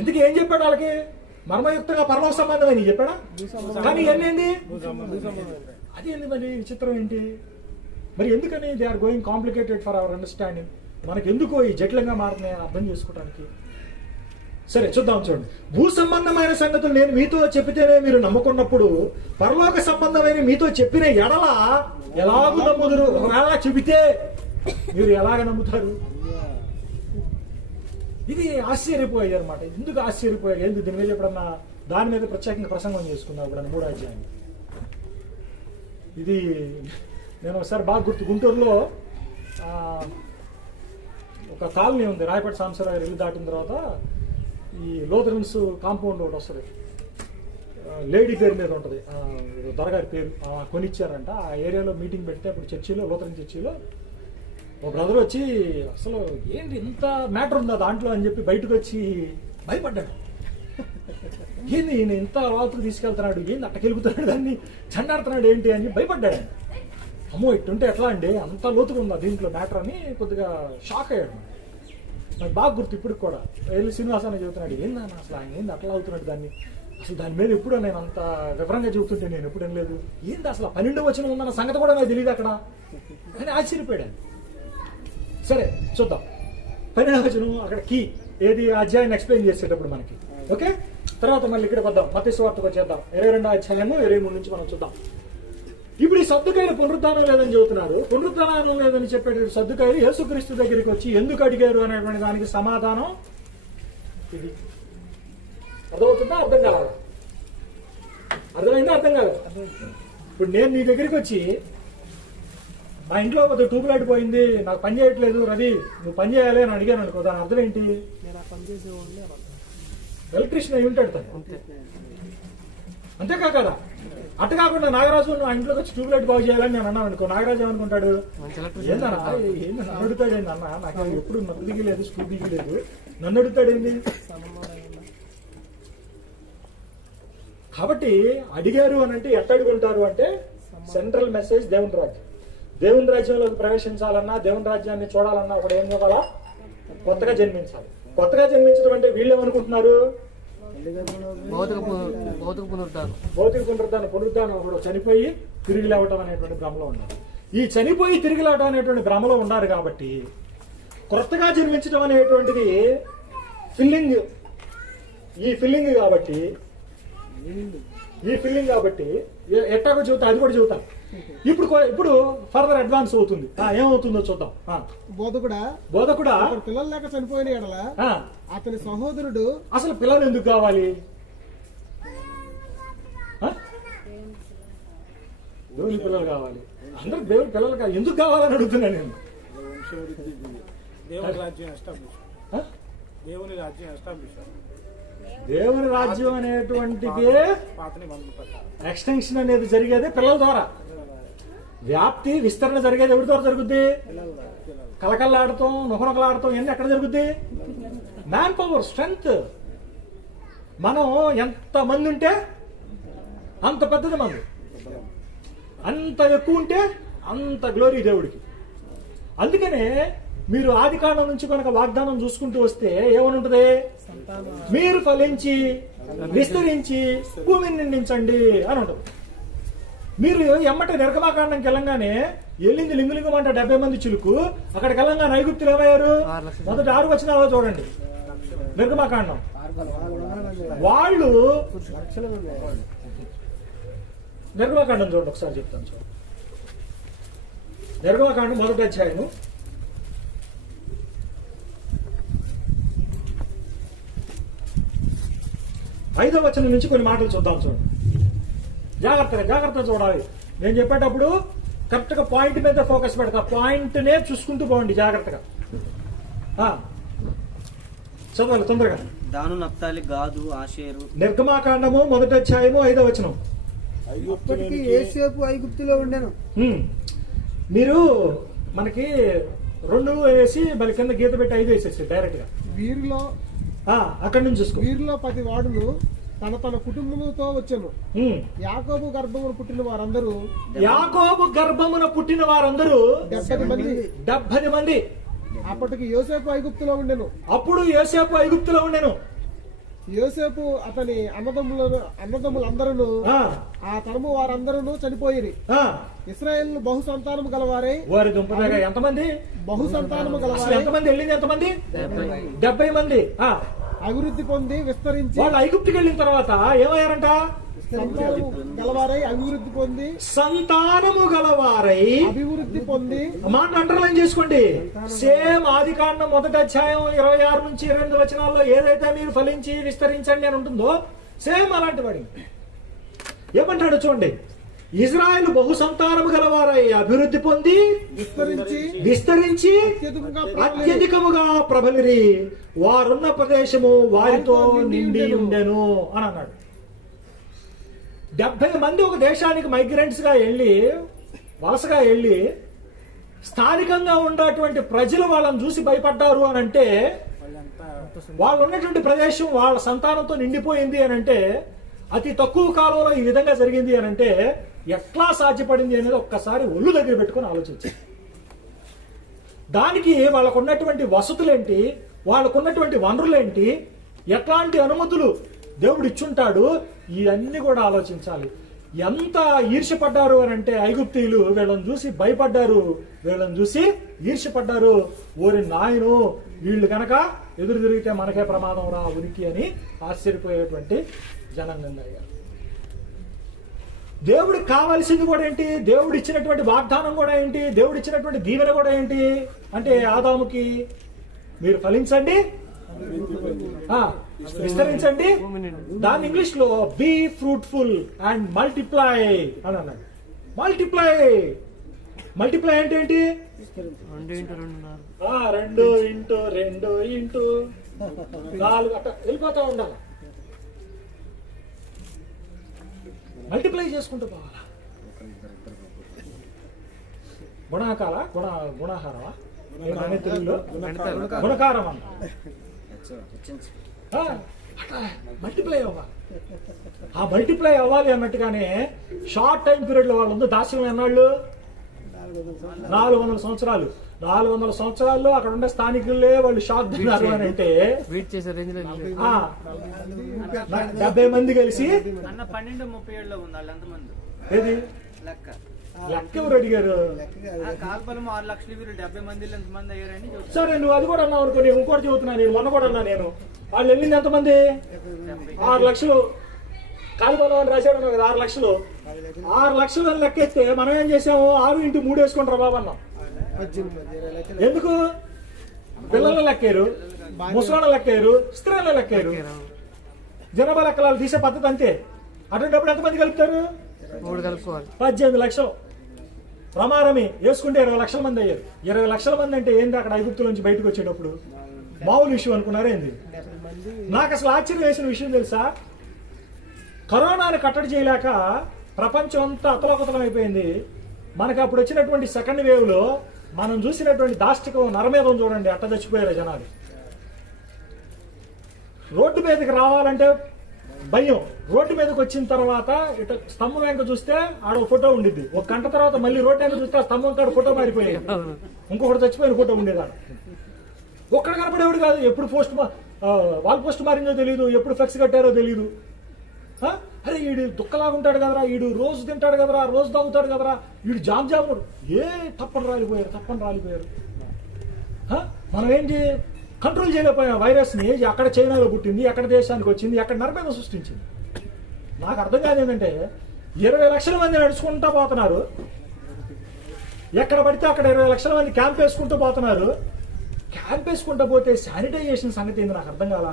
ఇంతకీ ఏం చెప్పాడు వాళ్ళకి? మర్మయుక్తంగా పరలోక సంబంధమైన చెప్పాడా? కానీ ఇవన్నీ అది ఏంది మరి విచిత్రం ఏంటి మరి? ఎందుకని they are going complicated for our understanding. మనకు ఎందుకో ఈ జటిలంగా మారుతున్నాయి అర్థం చేసుకోవడానికి. సరే చూద్దాం. చూడండి, భూ సంబంధమైన సంగతులు నేను మీతో చెప్పితేనే మీరు నమ్ముకున్నప్పుడు పరలోక సంబంధమైన మీతో చెప్పిన ఎడల ఎలాగూ నమ్ముదురు? ఒకవేళ చెబితే మీరు ఎలాగ నమ్ముతారు? ఇది ఆశ్చర్యపోయారు అనమాట. ఎందుకు ఆశ్చర్యపోయారు? ఏంది దీని మీద ఎప్పుడన్నా దాని మీద ప్రత్యేకంగా ప్రసంగం చేసుకున్నాం ఇప్పుడు 3వ అధ్యాయం. ఇది నేను ఒకసారి బాగా గుంటూరులో ఒక కాలనీ ఉంది, రాయపేట సాంబశివరావు ఇల్లు దాటిన తర్వాత ఈ లోథరన్స్ కాంపౌండ్ ఒకటి వస్తుంది, లేడీ పేరు మీద ఉంటుంది, దొరగారి పేరు కొనిచ్చారంట. ఆ ఏరియాలో మీటింగ్ పెడితే అప్పుడు చర్చిలో, లోథరన్ చర్చిలో ఒక బ్రదర్ వచ్చి అసలు ఏంటి ఇంత మ్యాటర్ ఉందా దాంట్లో అని చెప్పి బయటకు వచ్చి భయపడ్డాడు. ఏంది ఈయన ఇంత లోతుకు తీసుకెళ్తున్నాడు, ఏంది అట్టకెలుగుతున్నాడు, దాన్ని చండాడుతున్నాడు ఏంటి అని భయపడ్డాడు. అమ్మో ఇట్టుంటే ఎట్లా అండి, అంత లోతుగా ఉందా దీంట్లో మ్యాటర్ అని కొద్దిగా షాక్ అయ్యాడు. నాకు బాగా గుర్తు ఇప్పుడు కూడా. వెళ్ళి శ్రీనివాసాన్ని చెబుతున్నాడు, ఏందన్న అసలు ఆయన ఏంది అట్లా అవుతున్నాడు, దాన్ని అసలు దాని మీద ఎప్పుడో నేను అంత వివరంగా చెబుతుంటే నేను ఎప్పుడు లేదు, ఏంది అసలు 12వ వచనం ఉందన్న సంగతి కూడా నాకు తెలియదు అక్కడ అని ఆశ్చర్యపోయాడు. సరే చూద్దాం. 12వ వచనం అక్కడ కీ ఏది అధ్యాయాన్ని ఎక్స్ప్లెయిన్ చేసేటప్పుడు మనకి. ఓకే, తర్వాత మళ్ళీ ఇక్కడికి వద్దాం, మత్తయి సువార్తకు వచ్చేద్దాం. 22వ అధ్యాయము 23 నుంచి మనం చూద్దాం. ఇప్పుడు ఈ సద్దుకాయలు పునరుద్ధానం లేదని చెబుతున్నారు. పునరుద్ధానం లేదని చెప్పేట సద్దుకాయలు యేసుక్రీస్తు దగ్గరికి వచ్చి ఎందుకు అడిగారు అనేటువంటి దానికి సమాధానం ఇది. అర్థమవుతుందా? అర్థం కావాలి? అర్థమైందా? అర్థం కాదు. ఇప్పుడు నేను నీ దగ్గరికి వచ్చి మా ఇంట్లో ఒక ట్యూబ్ లైట్ పోయింది, నాకు పని చేయట్లేదు రవి, నువ్వు పని చేయాలి అని అడిగాను అనుకో, దాని అర్థం ఏంటి? ఎలక్ట్రీషియన్ అయి ఉంటాడు తను, అంతేకా కదా. అట్ట కాకుండా నాగరాజు నువ్వు ఇంట్లోకి వచ్చి ట్యూబ్ లైట్ బాగు చేయాలని నేను అన్నాను అనుకో, నాగరాజు ఏమనుకుంటాడు, ఏందన్నా ఏంది అడుగుతాడు ఏంది అన్న, నాకు ఎప్పుడు నన్ను దిగలేదు, స్కూ దిగలేదు, నన్ను అడుగుతాడు ఏంది? కాబట్టి అడిగారు అని అంటే ఎట్ట అడుగుంటారు అంటే సెంట్రల్ మెసేజ్ దేవుని రాజ్యం. దేవుని రాజ్యంలోకి ప్రవేశించాలన్నా, దేవుని రాజ్యాన్ని చూడాలన్నా ఒకడు ఏం కావాలా? కొత్తగా జన్మించాలి. కొత్తగా జన్మించడం అంటే వీళ్ళు ఏమనుకుంటున్నారు? భౌతిక పునరుద్ధానం. భౌతిక పునరుద్ధానం ఒకడు చనిపోయి తిరిగి లేవటం అనేటువంటి భ్రమలో ఉన్నారు. ఈ చనిపోయి తిరిగి లేవటం అనేటువంటి భ్రమలో ఉన్నారు కాబట్టి కొత్తగా జన్మించడం అనేటువంటిది ఫిల్లింగ్. ఈ ఫిల్లింగ్ కాబట్టి ఎట్టాగో చెబుతా, అది కూడా చెబుతాను. ఇప్పుడు ఫర్దర్ అడ్వాన్స్ అవుతుంది. ఏమవుతుందో చూద్దాం. బోధకుడా ఒకడు పిల్లలు లేక చనిపోయిన ఎడల అతని సహోదరుడు అసలు పిల్లలు ఎందుకు కావాలి? దేవుని పిల్లలు కావాలి. అందరూ దేవుని పిల్లలు కావాలి. ఎందుకు కావాలని అడుగుతున్నా నేను. దేవుని రాజ్యం ఎస్టాబ్లిష్. దేవుని రాజ్యం ఎస్టాబ్లిష్. దేవుని రాజ్యం అనేటువంటిది పాత నిబంధన ప్రకారం ఎక్స్టెన్షన్ అనేది జరిగేది పిల్లల ద్వారా. వ్యాప్తి విస్తరణ జరిగేది ఎవరి ద్వారా జరుగుద్ది? కలకల్లాడటం, నొకనొకలాడటం ఇవన్నీ ఎక్కడ జరుగుద్ది? Man power, strength. మనం ఎంత మంది ఉంటే అంత పెద్దది మంది, అంత ఎక్కువ ఉంటే అంత గ్లోరీ దేవుడికి. అందుకనే మీరు ఆది కాండం నుంచి కనుక వాగ్దానం చూసుకుంటూ వస్తే ఏమని ఉంటుంది? మీరు ఫలించి విస్తరించి భూమిని నిండించండి అని ఉంటుంది. మీరు ఎమ్మట నిర్గమాకాండంకి వెళ్ళంగానే వెళ్ళింది లింగులింగమంట 70 మంది చిలుకు. అక్కడికి వెళ్ళంగానే ఐగుప్తులు ఏమయ్యారు? మొదటి 6 వచనాల్లో చూడండి. నిర్గమాకాండం వాళ్ళు నిర్గమాకాండం చూడండి ఒకసారి చెప్తాను. చూడండి, నిర్గమాకాండం మొదటి అధ్యాయము 5వ వచనం నుంచి కొన్ని మాటలు చూద్దాం. చూడండి, జాగ్రత్తగా చూడాలి. నేను చెప్పేటప్పుడు కరెక్ట్ గా పాయింట్ మీద ఫోకస్ పెడతా. పాయింట్ నే చూసుకుంటూ పోండి జాగ్రత్తగా. చదవాలి తొందరగా. దాను, నప్తాలి, గాదు, ఆషేరు. నిర్గమాకాండము మొదటి అధ్యాయము 5వ వచనం. అప్పటికి యోసేపు ఐగుప్తులో ఉండెను. మీరు మనకి 2 వేసి మళ్ళీ కింద గీత పెట్టి 5 వేసేసి డైరెక్ట్ గా వీరిలో అక్కడి నుంచి చూసుకో. వీరిలో ప్రతి వాడును తన కుటుంబముతో వచ్చాను. యాకోబు గర్భమున పుట్టిన వారందరూ 70 మంది. అప్పటికి యోసేపు ఐగుప్తులో ఉండెను. అప్పుడు యోసేపు ఐగుప్తులో ఉండెను. యోసేపు అతని అన్నదమ్ములందరూ ఆ తరము వారందరూ చనిపోయిరి. ఇశ్రాయేలు బహు సంతానము గలవారై వారి దుంపగా ఎంతమంది? బహు సంతానము గలవారై ఎంతమంది వెళ్ళింది? ఎంతమంది? 70 మంది. అభివృద్ధి పొంది విస్తరించి వాళ్ళు ఐగుప్తుకి వెళ్ళిన తర్వాత ఏమయ్యారంట? సంతానము గలవారై అభివృద్ధి పొంది మాట అండర్లైన్ చేసుకోండి. సేమ్ ఆది కాండం మొదటి అధ్యాయం 26 నుంచి 28 వచనాల్లో ఏదైతే మీరు ఫలించి విస్తరించండి అని ఉంటుందో సేమ్ అలాంటి వాడి ఏమంటాడు చూడండి. ఇజ్రాయెలు బహు సంతానము గలవారై అభివృద్ధి పొంది విస్తరించి అత్యధికముగా ప్రబలిరి, వారున్న ప్రదేశము వారితో నిండి ఉండెను అని అన్నాడు. 70 మంది ఒక దేశానికి మైగ్రెంట్స్ గా వెళ్ళి, వలసగా వెళ్ళి స్థానికంగా ఉన్నటువంటి ప్రజలు వాళ్ళని చూసి భయపడ్డారు అని అంటే, వాళ్ళు ఉన్నటువంటి ప్రదేశం వాళ్ళ సంతానంతో నిండిపోయింది అని అంటే, అతి తక్కువ కాలంలో ఈ విధంగా జరిగింది అని అంటే ఎట్లా సాధ్యపడింది అనేది ఒక్కసారి ఒళ్ళు దగ్గర పెట్టుకుని ఆలోచించి, దానికి వాళ్ళకున్నటువంటి వసతులేంటి, వాళ్ళకున్నటువంటి వనరులేంటి, ఎట్లాంటి అనుమతులు దేవుడు ఇచ్చుంటాడు, ఇవన్నీ కూడా ఆలోచించాలి. ఎంత ఈర్ష్యపడ్డారు అని అంటే ఐగుప్తీయులు వీళ్ళని చూసి భయపడ్డారు, వీళ్ళని చూసి ఈర్ష్యపడ్డారు. ఓరి నాయను, వీళ్ళు కనుక ఎదురు తిరిగితే మనకే ప్రమాదం రా ఉనికి అని ఆశ్చర్యపోయేటువంటి జనాంగం అయ్యారు. దేవుడికి కావాల్సింది కూడా ఏంటి? దేవుడు ఇచ్చినటువంటి వాగ్దానం కూడా ఏంటి? దేవుడు ఇచ్చినటువంటి దీవెన కూడా ఏంటి అంటే, ఆదాముకి మీరు ఫలించండి, విస్తరించండి, దాని ఇంగ్లీష్ లో బీ ఫ్రూట్ఫుల్ అండ్ మల్టిప్లై అని అన్నాడు. మల్టిప్లై అంటే ఏంటి? 2 × 2 4 అట్లా వెళ్ళిపోతా ఉండాలి. మల్టిప్లై చేసుకుంటూ పోవాలా. గుణాహారమా తెలుగులో గుణకారం అన్న మల్టిప్లై అవ్వాలి. ఆ మల్టిప్లై అవ్వాలి అన్నట్టుగానే షార్ట్ టైం పీరియడ్ లో వాళ్ళు దాస్యం ఎన్నాళ్ళు 400 సంవత్సరాలు. 400 సంవత్సరాల్లో అక్కడ ఉండే స్థానికులే వాళ్ళు షాక్ తిన్నారు అని అంటే వెయిట్ చేసే రేంజ్ లో 70 మంది కలిసి అన్న 12:37 ఉంది వాళ్ళు ఎంతమంది ఏది లెక్క లెక్క ఎవరు అడిగారు? కాల్పలం 6 లక్షలు వీరు 70 మందిలో ఎంతమంది అయ్యారని చెప్తారు. సరే నువ్వు అది కూడా అన్నావు అనుకో, నేను ఇంకోటి చెబుతున్నాను. నేను మొన్న కూడా అన్నా, నేను వాళ్ళు వెళ్ళింది ఎంతమంది? 6 లక్షలు. కాలుబలం అని రాశాడు కదా 6 లక్షలు. 6 లక్షలు లెక్కేస్తే మనం ఏం చేసాము? 6 × 3 వేసుకుంటారా బాబు అన్నాం. ఎందుకు? పిల్లల లెక్కారు, ముసలాళ్ళ లెక్కారు, స్త్రీల లెక్కారు. జనాభా లెక్కలు తీసే పద్ధతి అంతే. అటువంటిప్పుడు ఎంతమంది కలుపుతారు? 3 కలుపుకోవాలి. 18 లక్షలు. ప్రమారమి వేసుకుంటే 20 లక్షల మంది అయ్యారు. 20 లక్షల మంది అంటే ఏంది? అక్కడ ఐగుప్తు నుంచి బయటకు వచ్చేటప్పుడు మామూలు విషయం అనుకున్నారా ఏంది? నాకు అసలు ఆశ్చర్యం వేసిన విషయం తెలుసా? కరోనాని కట్టడి చేయలేక ప్రపంచం అంతా అతలకుతలం అయిపోయింది. మనకు అప్పుడు వచ్చినటువంటి సెకండ్ వేవ్ లో మనం చూసినటువంటి దాష్టికం, నరమేధం చూడండి, అట్ట చచ్చిపోయారు జనాలు. రోడ్డు మీదకి రావాలంటే భయం. రోడ్డు మీదకి వచ్చిన తర్వాత ఇటు స్తంభం వెంక చూస్తే ఆడ ఫోటో ఉండిద్ది. ఒక గంట తర్వాత మళ్ళీ రోడ్డు వెంక చూస్తే ఆ స్తంభం కాడ ఫోటో మారిపోయేది, ఇంకొకటి చచ్చిపోయిన ఫోటో ఉండేదాడు. ఒక్కడ కనపడేవాడు కాదు. ఎప్పుడు వాల్ పోస్ట్ మారిందో తెలియదు, ఎప్పుడు ఫ్లెక్స్ కట్టారో తెలియదు. అరే ఈడు దుక్కలాగా ఉంటాడు కదరా, ఈడు రోజు తింటాడు కదరా, రోజు తాగుతాడు కదరా, ఈడు జామ్ తప్పని రాలిపోయారు. మనం ఏంటి కంట్రోల్ చేయలేకపోయాం వైరస్ ని. అక్కడ చైనాలో పుట్టింది, ఎక్కడ దేశానికి వచ్చింది, ఎక్కడ నరమేధం సృష్టించింది. నాకు అర్థం కాదు ఏంటంటే 20 లక్షల మంది నడుచుకుంటూ పోతున్నారు. ఎక్కడ పడితే అక్కడ 20 లక్షల మంది క్యాంప్ వేసుకుంటూ పోతున్నారు. క్యాంప్ వేసుకుంటూ పోతే శానిటైజేషన్ సంగతి ఏంది నాకు అర్థం కాల.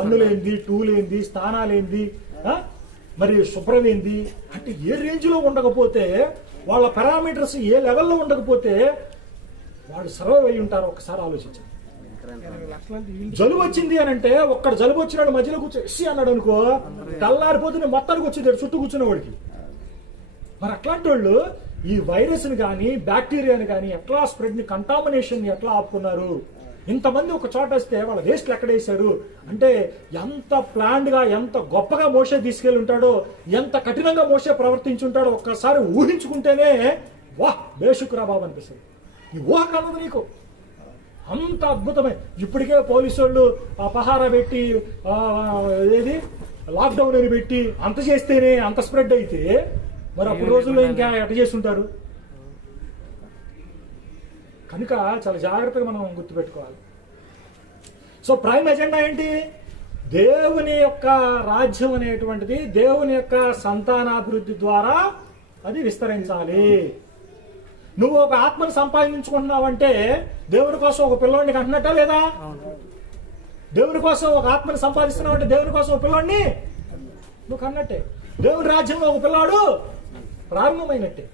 1లేంది, 2లేంది, స్థానాలేంది, మరి శుభ్రమేంది అంటే ఏ రేంజ్ లో ఉండకపోతే, వాళ్ళ పారామీటర్స్ ఏ లెవెల్లో ఉండకపోతే వాళ్ళు సర్వైవ్ అయి ఉంటారు. ఒకసారి ఆలోచించండి. జలుబు వచ్చింది అని అంటే ఒక్కడ జలుబు వచ్చినాడు మధ్యలో కూర్చో అన్నాడు అనుకో, తెల్లారిపోతుంది మొత్తానికి వచ్చింది చుట్టూ కూర్చున్న వాడికి. మరి అట్లాంటి వాళ్ళు ఈ వైరస్ ని కానీ బ్యాక్టీరియాని కానీ ఎట్లా స్ప్రెడ్ ని, కంటామినేషన్ ని ఎట్లా ఆపుకున్నారు? ఇంతమంది ఒక చోట వస్తే వాళ్ళ వేస్ట్లు ఎక్కడేశారు అంటే ఎంత ప్లాన్డ్ గా, ఎంత గొప్పగా మోసే తీసుకెళ్లి ఉంటాడో, ఎంత కఠినంగా మోసే ప్రవర్తించి ఉంటాడో ఒక్కసారి ఊహించుకుంటేనే వాహ్ బేషుకురా బాబు అనిపిస్తుంది. ఈ ఊహ కలదు నీకు. అంత అద్భుతమే. ఇప్పటికే పోలీసు వాళ్ళు పహారా పెట్టి ఏది లాక్డౌన్ అని పెట్టి అంత చేస్తేనే అంత స్ప్రెడ్ అయితే మరి అప్పుడు రోజుల్లో ఇంకా ఎట్ట చేస్తుంటారు? కనుక చాలా జాగ్రత్తగా మనం గుర్తుపెట్టుకోవాలి. సో ప్రైమ్ ఎజెండా ఏంటి? దేవుని యొక్క రాజ్యం అనేటువంటిది దేవుని యొక్క సంతానాభివృద్ధి ద్వారా అది విస్తరించాలి. నువ్వు ఒక ఆత్మను సంపాదించుకుంటున్నావంటే దేవుని కోసం ఒక పిల్లోడిని కంటున్నట్టా లేదా? దేవుని కోసం ఒక ఆత్మని సంపాదిస్తున్నావంటే దేవుని కోసం ఒక పిల్లోడిని నువ్వు కన్నట్టే. దేవుని రాజ్యంలో ఒక పిల్లాడు ప్రారంభమైనట్టే.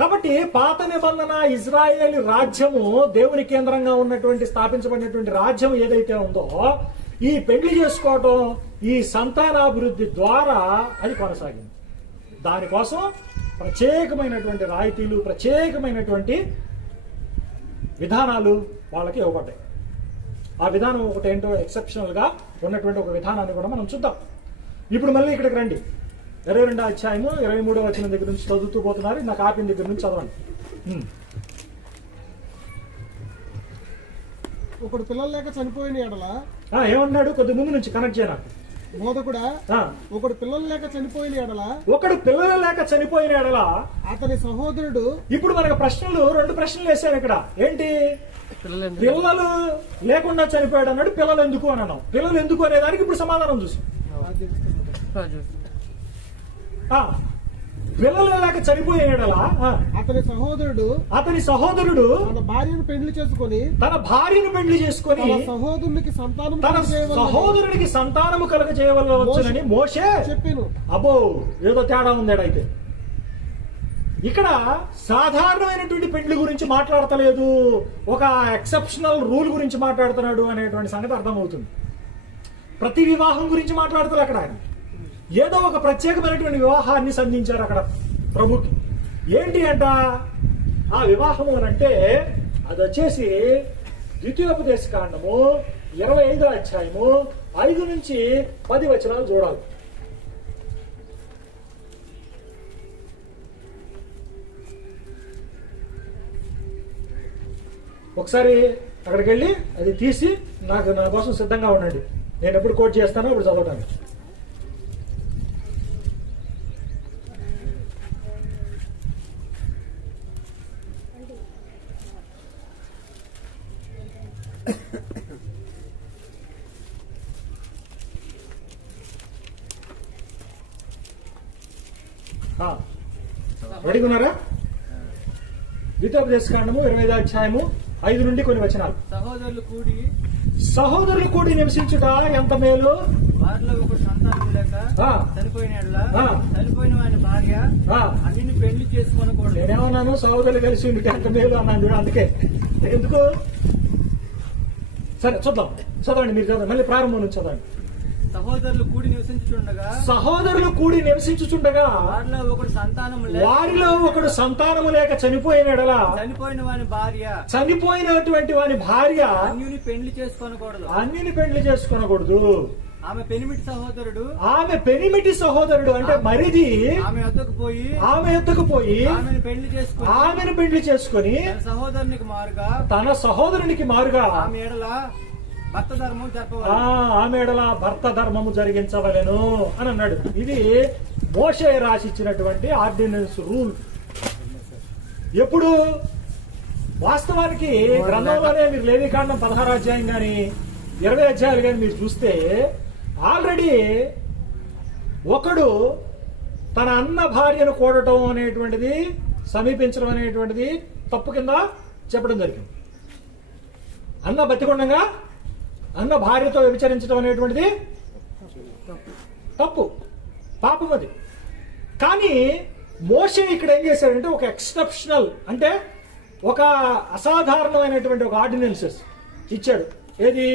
కాబట్టి పాత నిబంధన ఇజ్రాయేల్ రాజ్యము, దేవుని కేంద్రంగా ఉన్నటువంటి స్థాపించబడినటువంటి రాజ్యం ఏదైతే ఉందో, ఈ పెళ్లి చేసుకోవటం, ఈ సంతానాభివృద్ధి ద్వారా అది కొనసాగింది. దానికోసం ప్రత్యేకమైనటువంటి రాయితీలు, ప్రత్యేకమైనటువంటి విధానాలు వాళ్ళకి ఇవ్వబడ్డాయి. ఆ విధానం ఒకటేంటో ఎక్సెప్షనల్ గా ఉన్నటువంటి ఒక విధానాన్ని కూడా మనం చూద్దాం. ఇప్పుడు మళ్ళీ ఇక్కడికి రండి. 22వ అధ్యాయము 23వ వచనం దగ్గర నుంచి చదువుతూ పోతున్నారు. నాకు ఆపిన దగ్గర నుంచి చదవండి. ఒకడు పిల్లలు లేక చనిపోయిన ఎడల ఏమన్నాడు? కొద్ది ముందు నుంచి కనెక్ట్ చేయనా. బోధకుడా, ఒకడు పిల్లలు లేక చనిపోయిన ఎడల, ఒకడు పిల్లలు లేక చనిపోయిన ఎడల అతని సహోదరుడు. ఇప్పుడు మనకు ప్రశ్నలు, 2 ప్రశ్నలు వేశారు ఇక్కడ. ఏంటి? పిల్లలు లేకుండా చనిపోయాడు అన్నాడు, పిల్లలు ఎందుకు అని అన్నాం. పిల్లలు ఎందుకు అనే దానికి ఇప్పుడు సమాధానం చూసాం. పిల్లలు లేక చనిపోయేడలా అతని సహోదరుడు తన భార్యను పెళ్లి చేసుకొని తన సహోదరుడికి సంతానము కలగ చేయవలవచ్చునని మోషే చెప్పాను. అబ్బో ఏదో తేడా ఉందేడైతే. ఇక్కడ సాధారణమైనటువంటి పెళ్లి గురించి మాట్లాడతలేదు, ఒక ఎక్సెప్షనల్ రూల్ గురించి మాట్లాడుతున్నాడు అనేటువంటి సంగతి అర్థమవుతుంది. ప్రతి వివాహం గురించి మాట్లాడతారు అక్కడ. ఆయన ఏదో ఒక ప్రత్యేకమైనటువంటి వివాహాన్ని సంధించారు అక్కడ ప్రభుకి. ఏంటి అంట ఆ వివాహము అంటే? అది వచ్చేసి ద్వితీయోపదేశ కాండము 25వ అధ్యాయము 5 నుంచి 10 వచనాలు చూడాలి. ఒకసారి అక్కడికి వెళ్ళి అది తీసి నా కోసం సిద్ధంగా ఉండండి. నేను ఎప్పుడు కోట్ చేస్తానో అప్పుడు చదవటానికి. రెడీగా ఉన్నారా? ద్వితోపదేశకాండము 25వ అధ్యాయము 5 నుండి కొన్ని వచనాలు. సహోదరులు కూడి నివసించుట ఎంత మేలు, వారిలో ఒకడు సంతానం లేక చనిపోయిన యెడల చనిపోయిన వాని భార్య అన్నిని పెళ్లి చేసుకోనకూడదు. నేనేమన్నాను? సహోదరులు కలిసి ఉంటే ఎంత మేలు అన్నాను చూడ. అందుకే ఎందుకు? సరే చూద్దాం, చదవండి మీరు చదవండి, మళ్ళీ ప్రారంభం నుంచి చదవండి. సహోదరులు కూడి నివసించుచుండగా వారిలో ఒకడు సంతానము లేక చనిపోయిన యెడల చనిపోయిన వాని భార్య చనిపోయినటువంటి వాని భార్య అన్యుని పెళ్లి చేసుకోనకూడదు. ఆమె పెనిమిటి సహోదరుడు అంటే మరిది ఆమె యొద్దకు పోయి ఆమెను పెళ్లి చేసుకొని తన సహోదరునికి మారుగా ఆమె ఎడల భర్త ధర్మము జరిగించవలెను అని అన్నాడు. ఇది మోషే రాసిచ్చినటువంటి ఆర్డినెన్స్ రూల్. ఎప్పుడు వాస్తవానికి గ్రంథంలోనే మీరు లేవికాండం 16వ అధ్యాయం గాని 20 అధ్యాయాలు గాని మీరు చూస్తే ఆల్రెడీ ఒకడు తన అన్న భార్యను కూడటం అనేటువంటిది, సమీపించడం అనేటువంటిది తప్పు కింద చెప్పడం జరిగింది. అన్న బతికొండగా అన్న భార్యతో వ్యభిచరించడం అనేటువంటిది తప్పు, పాపం అది. కానీ మోషే ఇక్కడ ఏం చేశాడంటే ఒక ఎక్సెప్షనల్ అంటే ఒక అసాధారణమైనటువంటి ఒక ఆర్డినెన్సెస్ ఇచ్చాడు. ఏది?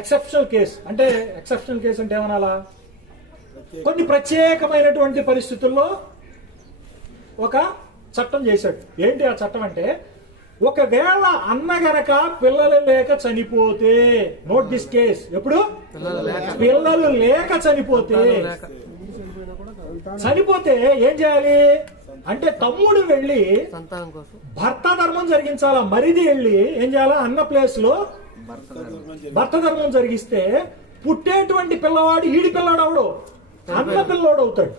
Exceptional case. అంటే ఎక్సెప్షనల్ కేసు అంటే ఏమనాలా? కొన్ని ప్రత్యేకమైనటువంటి పరిస్థితుల్లో ఒక చట్టం చేశాడు. ఏంటి ఆ చట్టం అంటే, ఒకవేళ అన్న గనక పిల్లలు లేక చనిపోతే, నోట్ దిస్ కేస్, ఎప్పుడు పిల్లలు లేక చనిపోతే ఏం చేయాలి అంటే తమ్ముడు వెళ్ళి భర్త ధర్మం జరిగించాలా. మరిది వెళ్ళి ఏం చేయాలా? అన్న ప్లేస్ లో భర్త ధర్మం జరిగిస్తే పుట్టేటువంటి పిల్లవాడు ఈడి పిల్లాడు అవడు, అన్న పిల్లోడు అవుతాడు.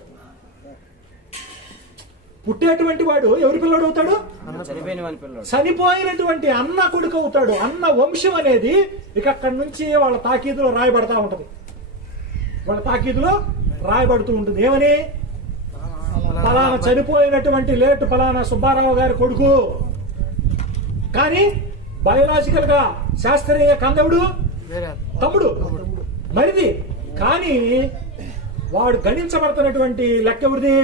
పుట్టేటువంటి వాడు ఎవరి పిల్లడు అవుతాడు? చనిపోయినటువంటి అన్న కొడుకు అవుతాడు. అన్న వంశం అనేది ఇక అక్కడి నుంచి వాళ్ళ తాకీదులో రాయబడతా ఉంటది. ఏమని? ఫలానా చనిపోయినటువంటి లేటు ఫలానా సుబ్బారావు గారి కొడుకు. కానీ బయోలాజికల్ గా శాస్త్రీయ కందవుడు తమ్ముడు మరిది. కానీ వాడు గణించబడుతున్నటువంటి లెక్క ఎవరిది?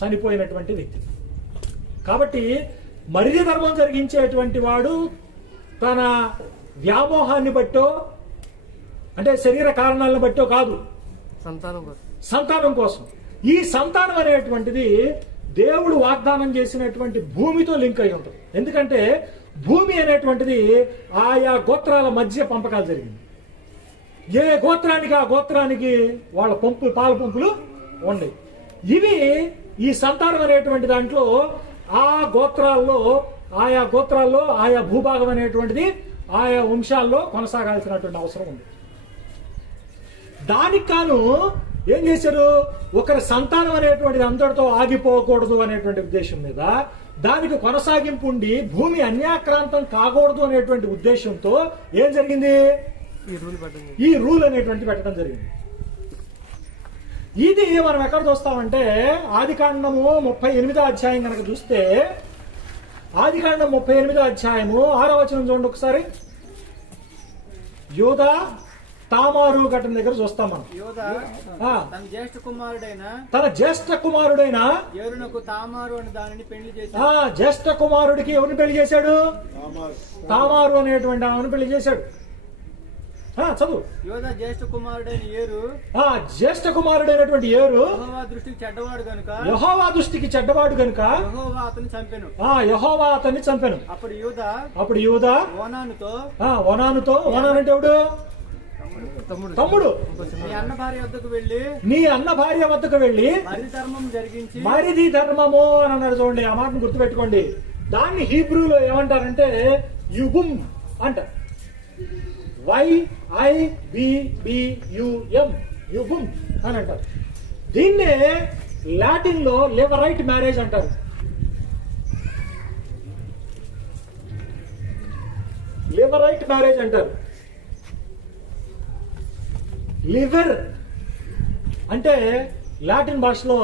చనిపోయినటువంటి వ్యక్తి. కాబట్టి మరిది ధర్మం జరిగించేటువంటి వాడు తన వ్యామోహాన్ని బట్టో అంటే శరీర కారణాలను బట్టో కాదు, సంతానం కోసం. ఈ సంతానం అనేటువంటిది దేవుడు వాగ్దానం చేసినటువంటి భూమితో లింక్ అయి ఉంటుంది. ఎందుకంటే భూమి అనేటువంటిది ఆయా గోత్రాల మధ్య పంపకాలు జరిగింది. ఏ గోత్రానికి ఆ గోత్రానికి వాళ్ళ పాల పంపులు ఉన్నాయి. ఇవి ఈ సంతానం అనేటువంటి దాంట్లో ఆయా గోత్రాల్లో ఆయా భూభాగం అనేటువంటిది ఆయా వంశాల్లో కొనసాగాల్సినటువంటి అవసరం ఉంది. దానికి కాను ఏం చేశారు? ఒకరి సంతానం అనేటువంటిది అందరితో ఆగిపోకూడదు అనేటువంటి ఉద్దేశం మీద దానికి కొనసాగింపు ఉండి భూమి అన్యాక్రాంతం కాకూడదు అనేటువంటి ఉద్దేశంతో ఏం జరిగింది? ఈ రూల్ అనేటువంటి పెట్టడం జరిగింది. ఇది మనం ఎక్కడ చూస్తామంటే ఆదికాండము 38వ అధ్యాయం కనుక చూస్తే, ఆదికాండం 38వ అధ్యాయము 6వ వచనం చూడండి ఒకసారి. యోదా తామారు ఘటన దగ్గర చూస్తాం మనం. తన జ్యేష్ఠ కుమారుడైన యోరునకు తామారు అనే దానిని పెళ్లి చేశాడు. జ్యేష్ఠ కుమారుడికి ఎవరిని పెళ్లి చేశాడు? తామారు అనేటువంటి ఆమెను పెళ్లి చేశాడు. చదువు. యోదా జ్యేష్ఠ కుమారుడైన ఏరు, జ్యేష్ఠ కుమారుడైనటువంటి ఏరు యెహోవా దృష్టికి చెడ్డవాడు గనుక యెహోవా అతన్ని చంపెను. అప్పుడు యూదా ఓనానుతో ఓనానంటే ఎవడు? తమ్ముడు. నీ అన్న భార్య వద్దకు వెళ్ళి మరిది ధర్మము అని అన్నాడు. చూడండి, ఆ మాటను గుర్తుపెట్టుకోండి. దాన్ని హీబ్రూలో ఏమంటారంటే యుబుమ్ అంటారు. YIBBUM యుబుమ్ అని అంటారు. దీన్నే లాటిన్ లో లివరైట్ మ్యారేజ్ అంటారు. లివరైట్ మ్యారేజ్ అంటారు. లివర్ అంటే లాటిన్ భాషలో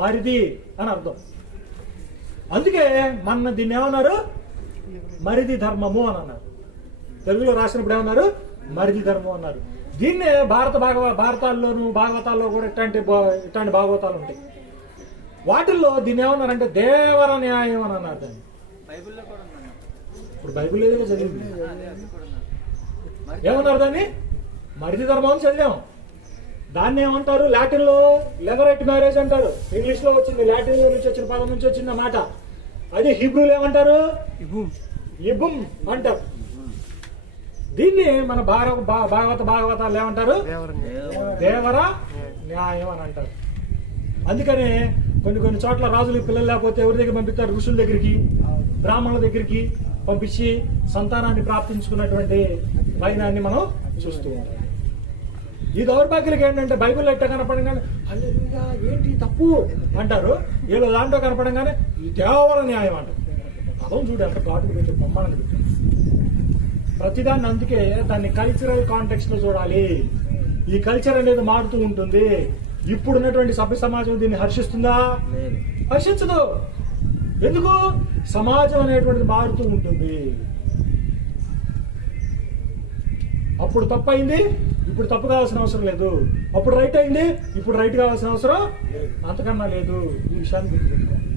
మరిది అని అర్థం. అందుకే మన దీన్ని ఏమన్నారు, మరిది ధర్మము అని అన్నారు. తెలుగులో రాసినప్పుడు ఏమన్నారు, మరిది ధర్మం అన్నారు. దీన్నే భారతాల్లోనూ భాగవతాల్లో కూడా ఇట్లాంటి భాగవతాలు ఉంటాయి. వాటిల్లో దీన్ని ఏమన్నారంటే దేవర న్యాయం అని అన్నారు. దాన్ని ఇప్పుడు బైబిల్ ఏదో చదివింది, ఏమన్నారు దాన్ని, మరిది ధర్మం అని చదివాం. దాన్ని ఏమంటారు, లాటిన్ లో లివరైట్ మ్యారేజ్ అంటారు. ఇంగ్లీష్ లో వచ్చింది, లాటిన్ లో నుంచి వచ్చిన పదం నుంచి వచ్చిన మాట. అదే హీబ్రూలో ఏమంటారు, ఇబుమ్ అంటారు. దీన్ని మన భాగవతాలు ఏమంటారు, దేవర న్యాయం అని అంటారు. అందుకనే కొన్ని చోట్ల రాజులు పిల్లలు లేకపోతే ఎవరి దగ్గర పంపిస్తారు, ఋషుల దగ్గరికి, బ్రాహ్మణుల దగ్గరికి పంపించి సంతానాన్ని ప్రాప్తించుకున్నటువంటి వైనాన్ని మనం చూస్తూ ఉంటాం. ఈ దౌర్భాగ్యులకి ఏంటంటే బైబిల్ ఎట్ట కనపడంగానే హల్లెలూయా ఏంటి తప్పు అంటారు, ఏదో దాంట్లో కనపడంగానే ఇది దేవర న్యాయం అంటారు. పదం చూడు ఎంత ఘాటుకు పెట్టి బొమ్మని పెట్టారు ప్రతిదాన్ని. అందుకే దాన్ని కల్చరల్ కాంటెక్స్ట్ లో చూడాలి. ఈ కల్చర్ అనేది మారుతూ ఉంటుంది. ఇప్పుడున్నటువంటి సభ్య సమాజం దీన్ని హర్షిస్తుందా, హర్షించదు. ఎందుకు, సమాజం అనేటువంటిది మారుతూ ఉంటుంది. అప్పుడు తప్పు అయింది, ఇప్పుడు తప్పు కావాల్సిన అవసరం లేదు. అప్పుడు రైట్ అయింది, ఇప్పుడు రైట్ కావాల్సిన అవసరం అంతకన్నా లేదు. ఈ విషయాన్ని గుర్తుపెట్టుకోవాలి.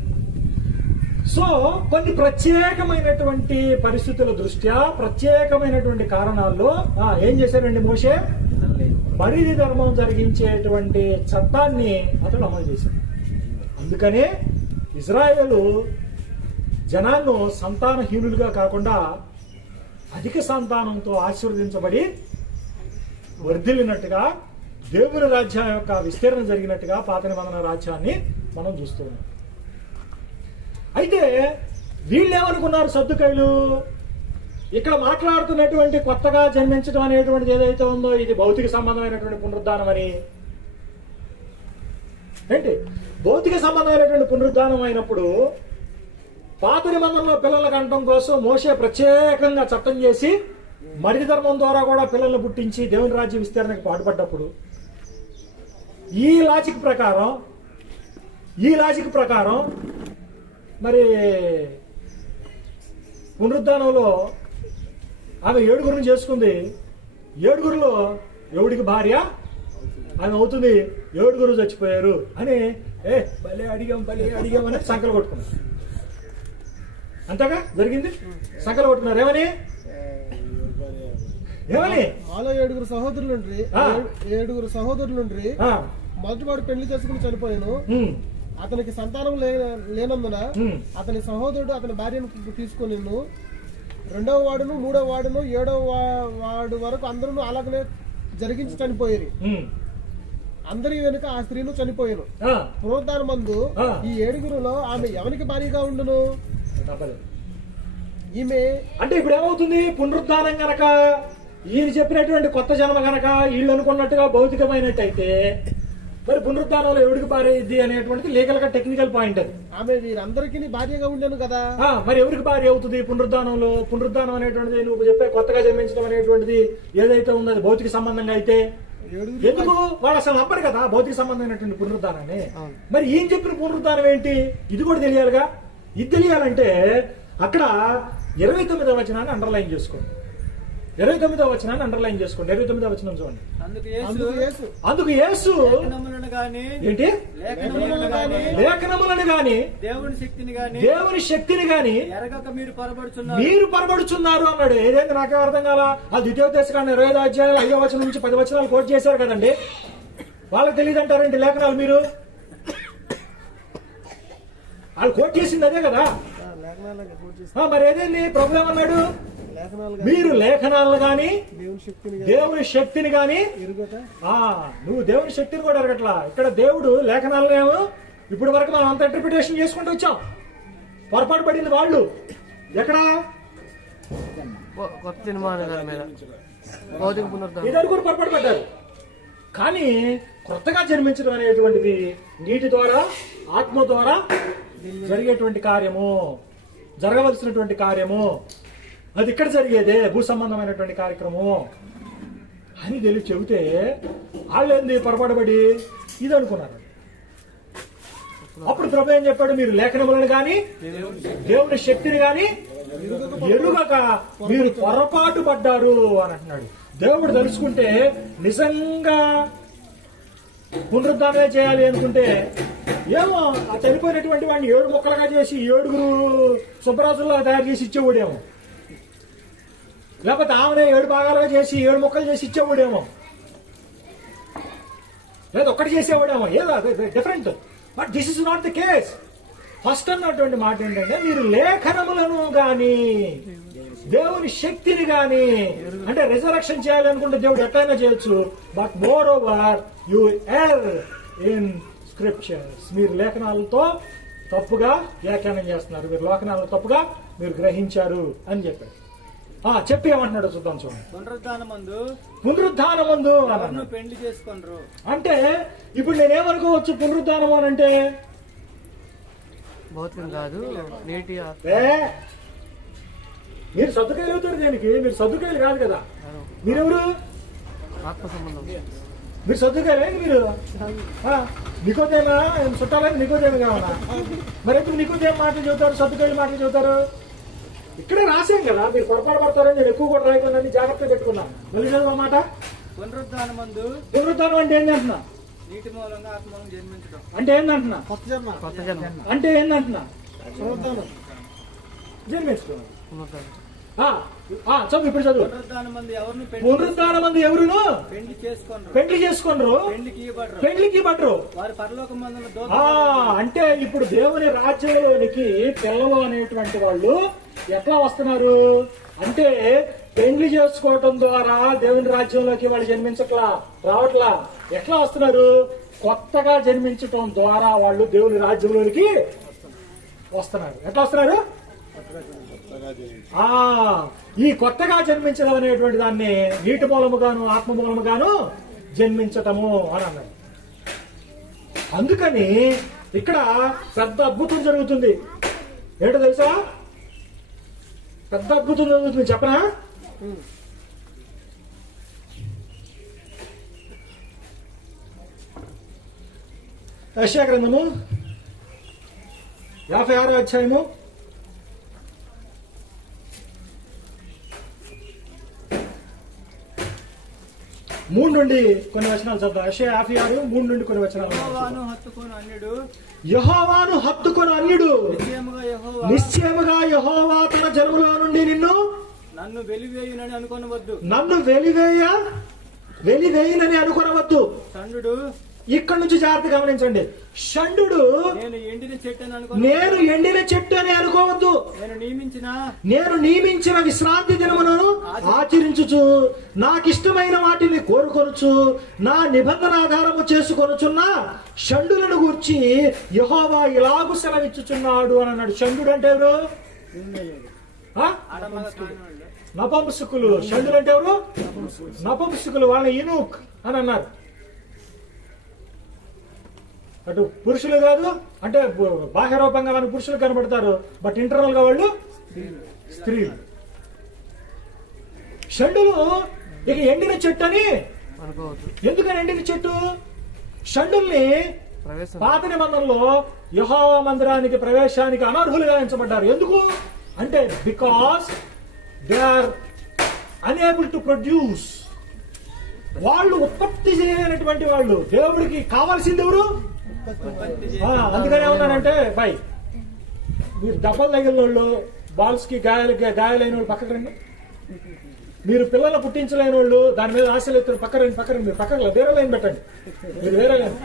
సో కొన్ని ప్రత్యేకమైనటువంటి పరిస్థితుల దృష్ట్యా, ప్రత్యేకమైనటువంటి కారణాల్లో ఏం చేశారండి మోషే, మరిది ధర్మం జరిగించేటువంటి చట్టాన్ని అతడు అమలు చేశాడు. అందుకనే ఇజ్రాయేలు జనాన్ని సంతానహీనులుగా కాకుండా అధిక సంతానంతో ఆశీర్వదించబడి వర్ధిల్లినట్టుగా, దేవుని రాజ్యం యొక్క విస్తరణ జరిగినట్టుగా పాత నిబంధన రాజ్యాన్ని మనం చూస్తున్నాం. అయితే వీళ్ళేమనుకున్నారు సద్దుకైలు, ఇక్కడ మాట్లాడుతున్నటువంటి కొత్తగా జన్మించడం అనేటువంటిది ఏదైతే ఉందో ఇది భౌతిక సంబంధమైనటువంటి పునరుద్ధానం అని. ఏంటి భౌతిక సంబంధమైనటువంటి పునరుద్ధానం అయినప్పుడు పాత నిబంధనలో పిల్లల కంటం కోసం మోషే ప్రత్యేకంగా చట్టం చేసి మరిది ధర్మం ద్వారా కూడా పిల్లల్ని పుట్టించి దేవుని రాజ్య విస్తరణకు పాటుపడ్డప్పుడు ఈ లాజిక్ ప్రకారం మరి పునరుద్ధానంలో ఆమె 7గురిని చేసుకుంది. 7గురిలో ఎవడికి భార్య ఆమె అవుతుంది, 7గురు చచ్చిపోయారు అని భలే అడిగాం అని సంకలు కొట్టుకున్నారు. అంతగా జరిగింది, సంకలు కొట్టుకున్నారు. ఏమని ఆలో 7గురు సహోదరులుండ్రి మొదటివాడు పెళ్లి చేసుకుని చనిపోయాను. అతనికి సంతానం లేనందున అతని సహోదరుడు అతని భార్యను తీసుకొని, రెండవ వాడును, మూడవ వాడును, 7వ వాడు వరకు అందరూ అలాగనే జరిగించి చనిపోయారు. అందరి వెనుక ఆ స్త్రీను చనిపోయాను. పునరుద్ధానం మందు ఈ 7గురులో ఆమె ఎవరికి భార్యగా ఉండును? ఈమె అంటే ఇప్పుడు ఏమవుతుంది, పునరుద్ధానం గనక ఈయన చెప్పినటువంటి కొత్త జన్మ గనక వీళ్ళు అనుకున్నట్టుగా భౌతికమైనట్టయితే మరి పునరుద్ధానంలో ఎవరికి భార్య ఇది అనేటువంటిది లీగల్ గా టెక్నికల్ పాయింట్. అది ఆమె వీరందరికీ భార్యగా ఉండను కదా. మరి ఎవరికి భార్య అవుతుంది పునరుద్ధానంలో? పునరుద్ధానం అనేటువంటిది నువ్వు చెప్పే కొత్తగా జన్మించడం అనేటువంటిది ఏదైతే ఉందో అది భౌతిక సంబంధంగా అయితే ఎందుకు వాళ్ళు అసలు నమ్మరు కదా భౌతిక సంబంధమైనటువంటి పునరుద్ధానాన్ని. మరి ఏం చెప్పిన పునరుద్ధానం ఏంటి, ఇది కూడా తెలియాలిగా. ఇది తెలియాలంటే అక్కడ 29వ వచనాన్ని అండర్లైన్ చేసుకోండి. 29వ వచనాన్ని అండర్లైన్ చేసుకోండి. 29వ వచనం చూడండి. అందుకు యేసు ఏంటి, లేఖనములను గాని దేవుని శక్తిని గాని మీరు పరబడుచున్నారు అన్నాడు. ఏదైతే నాకే అర్థం కాల. ఆ ద్వితీయోపదేశకాండం 25వ అధ్యాయం 5వ వచనం నుంచి 10 వచనాలు కోట్ చేశారు కదండి. వాళ్ళకి తెలియదు అంటారండి లేఖనాలు. మీరు వాళ్ళు కోట్ చేసింది అదే కదా. మరి ఏదేంది ప్రాబ్లం అన్నాడు, మీరు లేఖనాలను గాని దేవుని శక్తిని గాని నువ్వు దేవుని శక్తిని కూడా ఎరగట్లా. ఇక్కడ దేవుడు లేఖనాలను ఇప్పుడు వరకు మనం అంత ఇంటర్ప్రిటేషన్ చేసుకుంటూ వచ్చాం. పొరపాటు పడింది వాళ్ళు. ఎక్కడ? కొత్త నిర్మాణం దాని మీద భౌతిక పునరుద్ధరణ. ఇద్దరు కూడా పొరపాటు పడ్డారు. కానీ కొత్తగా జన్మించడం అనేటువంటిది నీటి ద్వారా, ఆత్మ ద్వారా జరిగేటువంటి కార్యము, జరగవలసినటువంటి కార్యము. అది ఇక్కడ జరిగేదే, భూ సంబంధమైనటువంటి కార్యక్రమం అని తెలిసి చెబితే వాళ్ళేంది పొరపాటు పడి ఇది అనుకున్నారు. అప్పుడు ప్రభు ఏం చెప్పాడు? మీరు లేఖనములను గాని దేవుని శక్తిని గాని ఎరుగక మీరు పొరపాటు పడ్డారు అని అంటున్నాడు. దేవుడు తలుచుకుంటే నిజంగా పునరుద్ధానమే చేయాలి అనుకుంటే ఏమో ఆ చనిపోయినటువంటి వాడిని 7 ముక్కలుగా చేసి 7 సుబ్బరాజుల్లో తయారు చేసి ఇచ్చేవాడేమో, లేకపోతే ఆమెనే 7 భాగాలుగా చేసి 7 ముక్కలు చేసి ఇచ్చేవాడేమో, లేదా ఒక్కటి చేసేవాడేమో, ఏదో different. But this is not the case. First అన్నటువంటి మాట ఏంటంటే మీరు లేఖనములను గాని దేవుని శక్తిని గాని, అంటే రిజరక్షన్ చేయాలనుకుంటే దేవుడు ఎట్లయినా చేయొచ్చు. But moreover you err in scriptures. మీరు లేఖనాలతో తప్పుగా వ్యాఖ్యానం చేస్తున్నారు, మీరు లేఖనాలతో తప్పుగా మీరు గ్రహించారు అని చెప్పాడు. చెప్పి ఏమంటున్నాడు చూద్దాం చూడండి. పునరుద్ధానమందు పెళ్లి చేసుకుంటారు అంటే ఇప్పుడు నేనేమనుకోవచ్చు? పునరుద్ధానము అని అంటే భౌతికం కాదు, నీటి మీరు సర్దుకాయలు అవుతారు దేనికి? మీరు సర్దుకాయలు కాదు కదా. మీరెవరు? ఆత్మ సంబంధం. మీరు సర్దుకాయలే మీరు. నికోదేమా చుట్టాలని నికోదేమి కావాలా? మరి ఎప్పుడు నికోదేం మాటలు చెబుతారు, సర్దుకాయలు మాటలు చెబుతారు? ఇక్కడే రాసాం కదా. మీరు పొరపాటు పడతారని నేను ఎక్కువ కూడా రాయకుండా జాగ్రత్తగా పెట్టుకున్నా. మళ్ళీ చదువు మాట. పునరుద్ధానం అంటే ఏంటి అంటున్నా? నీటి మూలంగా ఆత్మ మూలంగా జన్మించడం అంటే ఏందంటున్నా? కొత్త జన్మ. కొత్త జన్మ. అంటే ఏందంటున్నా? పునరుద్ధానం. జన్మించుకోవాలి. పునరుద్ధరణ. చదువు ఇప్పుడు చదువు. పునరుద్ధానం మంది ఎవరును పెండ్లి చేసుకొనరు, పెండ్లికి ఇవ్వబడరు. అంటే ఇప్పుడు దేవుని రాజ్యంలోనికి పిల్లలు అనేటువంటి వాళ్ళు ఎట్లా వస్తున్నారు అంటే పెండ్లి చేసుకోవటం ద్వారా దేవుని రాజ్యంలోకి వాళ్ళు జన్మించట్లా, రావట్లా. ఎట్లా వస్తున్నారు? కొత్తగా జన్మించటం ద్వారా వాళ్ళు దేవుని రాజ్యంలోనికి వస్తున్నారు. ఎట్లా వస్తున్నారు? ఈ కొత్తగా జన్మించడం అనేటువంటి దాన్ని నీటి మూలముగాను ఆత్మ మూలముగాను జన్మించటము అని అన్నారు. అందుకని ఇక్కడ పెద్ద అద్భుతం జరుగుతుంది. ఏంటో తెలుసా? పెద్ద అద్భుతం జరుగుతుంది. చెప్పనా? యెషయా గ్రంథము 56వ అధ్యాయము 3 నుండి కొన్ని వచనాలు చదువుతాం. యెషయా 56 3 నుండి కొన్ని వచనాలు. యెహోవాను హత్తుకొని అన్యుడు నిశ్చయముగా యెహోవా తన జనములో నుండి నన్ను వెలివేయనని అనుకొనవద్దు. ఇక్కడ నుంచి జాగ్రత్త గమనించండి. షండు నేను ఎండిన చెట్టు అని అనుకోవద్దు. నేను నియమించిన విశ్రాంతి దినమును ఆచరించుచు నాకిష్టమైన వాటిని కోరుకొనుచు నా నిబంధన ఆధారము చేసుకొనుచున్న షండులను గూర్చి యెహోవా ఇలాగు సెలవిచ్చుచున్నాడు అని అన్నాడు. షండు అంటే ఎవరు? నపుంసకులు. షండులు అంటే ఎవరు? నపుంసకులు. వాళ్ళ ఇనుక్ అని అన్నారు. అటు పురుషులు కాదు, అంటే బాహ్య రూపంగా మనకు పురుషులు కనబడతారు, బట్ ఇంటర్నల్ గా వాళ్ళు స్త్రీలు. షండులు ఇక ఎండిన చెట్టు అని అనుకోవద్దు. ఎందుకని ఎండిన చెట్టు? షండుల్ని ప్రవేశం పాత నిబంధనలో యెహోవా మందిరానికి ప్రవేశానికి అనర్హులుగా ఎంచబడ్డారు. ఎందుకు అంటే because they are unable to produce. వాళ్ళు ఉత్పత్తి చేయనటువంటి వాళ్ళు. దేవుడికి కావాల్సింది ఎవరు? అందుకని ఏమన్నానంటే బాయ్ మీరు దెబ్బలు తగిలిన వాళ్ళు, బాల్స్ కి గాయాలైన వాళ్ళు పక్కకు రండి. మీరు పిల్లలు పుట్టించలేని వాళ్ళు, దాని మీద ఆశలు ఎత్తున పక్కన వేరే లైన్ పెట్టండి. మీరు వేరే లైన్.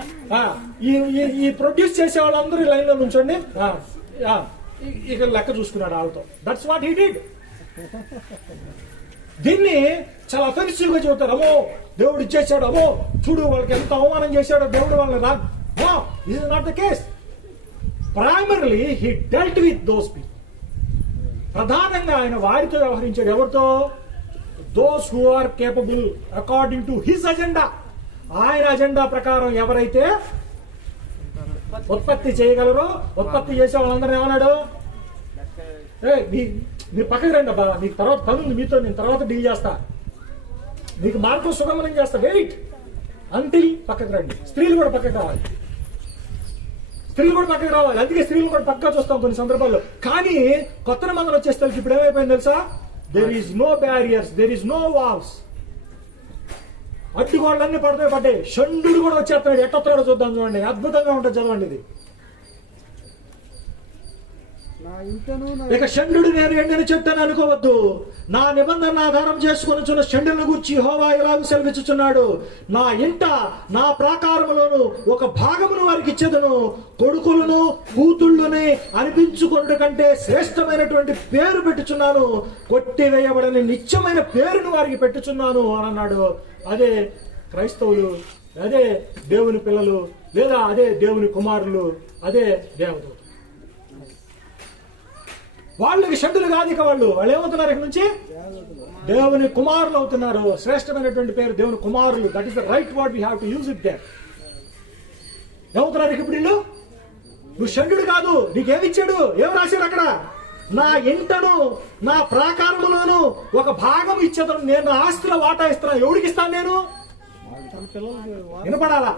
ఈ ప్రొడ్యూస్ చేసే వాళ్ళందరూ లైన్ లో నుంచండి. ఇక లెక్క చూసుకున్నాడు వాళ్ళతో. That's what he did. దీన్ని చాలా అఫెన్సివ్ గా చెబుతారు. అమ్మో దేవుడు ఇచ్చేసాడు, అమ్మో చూడు వాళ్ళకి ఎంత అవమానం చేశాడో దేవుడు వాళ్ళని రా. No, this is not the case. Primarily he dealt with those people. ప్రధానంగా ఆయన వారితో వ్యవహరించాడు. ఎవరితో? Those who are capable according to his agenda. ఆయన అజెండా ప్రకారం ఎవరైతే ఉత్పత్తి చేయగలరో, ఉత్పత్తి చేసే వాళ్ళందరూ ఏమన్నాడు? మీరు పక్కకి రండి అబ్బా, మీకు తర్వాత పని ఉంది మీతో, నేను తర్వాత డీల్ చేస్తా, మీకు మార్గం సుగమనం చేస్తా, వెయిట్ అంటిల్ పక్కకి రండి. స్త్రీలు కూడా పక్కకి రావాలి, స్త్రీలు కూడా పక్కకి రావాలి. అందుకే స్త్రీలు కూడా పక్కగా చూస్తాం కొన్ని సందర్భాల్లో. కానీ కొత్త నిబంధన వచ్చేస్తే ఇప్పుడు ఏమైపోయింది తెలుసా? There is no barriers, there is no walls. అడ్డుగోళ్ళన్నీ పడ్డాయి. షండు కూడా వచ్చేస్తున్నాడు. ఎట్టొస్తాడో చూద్దాం, చూడండి, అద్భుతంగా ఉంటుంది, చదవండి ఇది. నా ఇంటను నా ఇక షండు నేను ఎండిన చెట్టని అనుకోవద్దు, నా నిబంధన ఆధారం చేసుకుని షండులను గూర్చి యెహోవా ఇలాగ సెలవిచ్చుచున్నాడు, నా ఇంట నా ప్రాకారములోను ఒక భాగమును వారికి ఇచ్చేదను, కొడుకులను కూతుళ్ళని అనిపించుకొనుట కంటే శ్రేష్టమైనటువంటి పేరు పెట్టుచున్నాను, కొట్టివేయబడని నిత్యమైన పేరును వారికి పెట్టుచున్నాను అని అన్నాడు. అదే క్రైస్తవులు, అదే దేవుని పిల్లలు, లేదా అదే దేవుని కుమారులు, అదే దేవతలు. వాళ్ళకి షడ్డులు కాదు, ఇక వాళ్ళు ఏమవుతున్నారు? ఇక నుంచి దేవుని కుమారులు అవుతున్నారు. శ్రేష్టమైనటువంటి పేరు దేవుని కుమారులు. That is the right word, we have to use it there. ఏమవుతున్నారు ఇప్పుడు వీళ్ళు? నువ్వు షడ్డుడు కాదు, నీకేమిచ్చాడు? ఏం రాశాడు అక్కడ? నా ఇంటను నా ప్రాకారములోను ఒక భాగం ఇచ్చేదను, నేను నా ఆస్తిలో వాటా ఇస్తున్నాను. ఎవరికి ఇస్తాను నేను? వినపడాలా?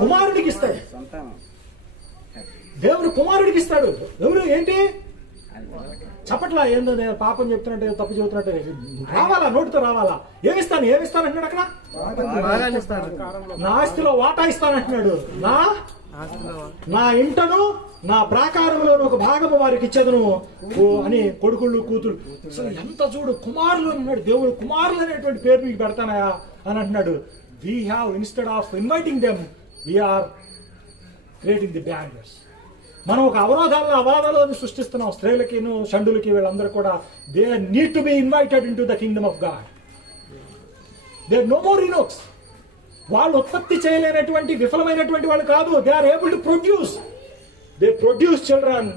కుమారుడికి ఇస్తాడు. దేవుడు కుమారుడికి ఇస్తాడు. ఎవరు? ఏంటి చెప్పట్లా? ఏందో నేను పాపం చెప్తున్నట్టే, తప్పు చెబుతున్నట్టే రావాలా, నోటితో రావాలా? ఏమిస్తాను అంటున్నాడు అక్కడ? నా ఆస్తిలో వాటా ఇస్తానంటున్నాడు. నా ఇంటను నా ప్రాకారంలోని ఒక భాగము వారికి ఇచ్చేదను అని కొడుకుళ్ళు కూతురు. అసలు ఎంత చూడు, కుమారులు అన్నాడు. దేవుడు కుమారులు అనేటువంటి పేరు మీకు పెడతానయా అని అంటున్నాడు. We have instead of inviting them, we are creating the barriers. మనం ఒక అవరోధాలను సృష్టిస్తున్నాం. స్త్రీలకి, షండులకి, వీళ్ళందరూ కూడా they need to be invited into the kingdom of God. They no more eunuchs. వాళ్ళు ఉత్పత్తి చేయలేనటువంటి విఫలమైనటువంటి వాళ్ళు కాదు. They are able to produce. They produce children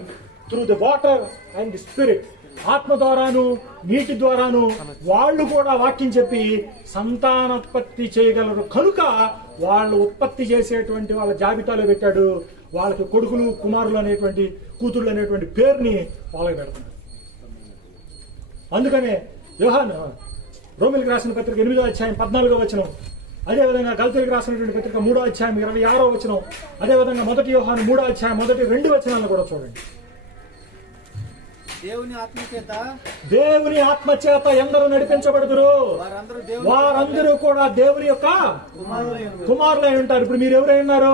through the water and the spirit. ఆత్మ ద్వారాను నీటి ద్వారాను వాళ్ళు కూడా వాక్యం చెప్పి సంతానోత్పత్తి చేయగలరు. కనుక వాళ్ళు ఉత్పత్తి చేసేటువంటి వాళ్ళ జాబితాలో పెట్టాడు. వాళ్ళకి కొడుకులు, కుమారులు అనేటువంటి, కూతుళ్ళు అనేటువంటి పేరుని వాళ్ళకి పెడుతున్నారు. అందుకనే యోహాను రోమిలికి రాసిన పత్రిక 8వ అధ్యాయం 14వ వచనం, అదేవిధంగా గలతీయులకు రాసినటువంటి పత్రిక 3వ అధ్యాయం 26వ వచనం, అదేవిధంగా 1 యోహాను 3వ అధ్యాయం 1-2 వచనాలను కూడా చూడండి. దేవుని ఆత్మచేత ఎందరూ నడిపించబడుదురు, వారందరూ కూడా దేవుని యొక్క కుమారులై ఉంటారు. ఇప్పుడు మీరు ఎవరై ఉన్నారు?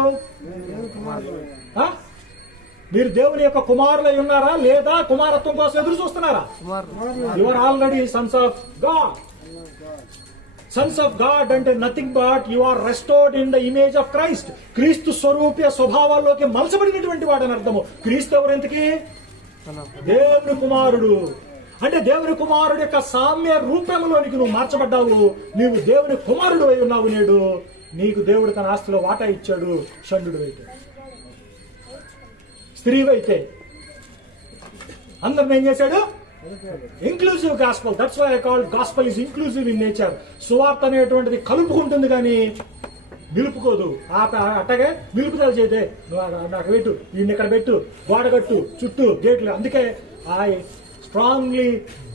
మీరు దేవుని యొక్క కుమారులై ఉన్నారా, లేదా కుమారత్వం కోసం ఎదురు చూస్తున్నారా? You are already sons of God. Sons of God అంటే nothing but you are restored in the image of Christ. క్రీస్తు స్వరూప స్వభావాల్లోకి మలచబడినటువంటి వాడని అర్థము. క్రీస్తు ఎవరెంతకి? దేవుని కుమారుడు. అంటే దేవుని కుమారుడు యొక్క సామ్య రూపంలోనికి నువ్వు మార్చబడ్డావు. నీవు దేవుని కుమారుడు అయి ఉన్నావు. నేడు నీకు దేవుడు తన ఆస్తిలో వాటా ఇచ్చాడు. షండు అయితే, స్త్రీవైతే అందరిని ఏం చేశాడు? Inclusive gospel. That's why I call gospel is inclusive in nature. సువార్త అనేటువంటిది కలుపుకుంటుంది కానీ నిలుపుకోదు. అట్టగే నిలుపుదల చేతే నాకు పెట్టు, వీడిని ఇక్కడ పెట్టు, గోడ కట్టు, చుట్టూ గేట్లు. అందుకే I strongly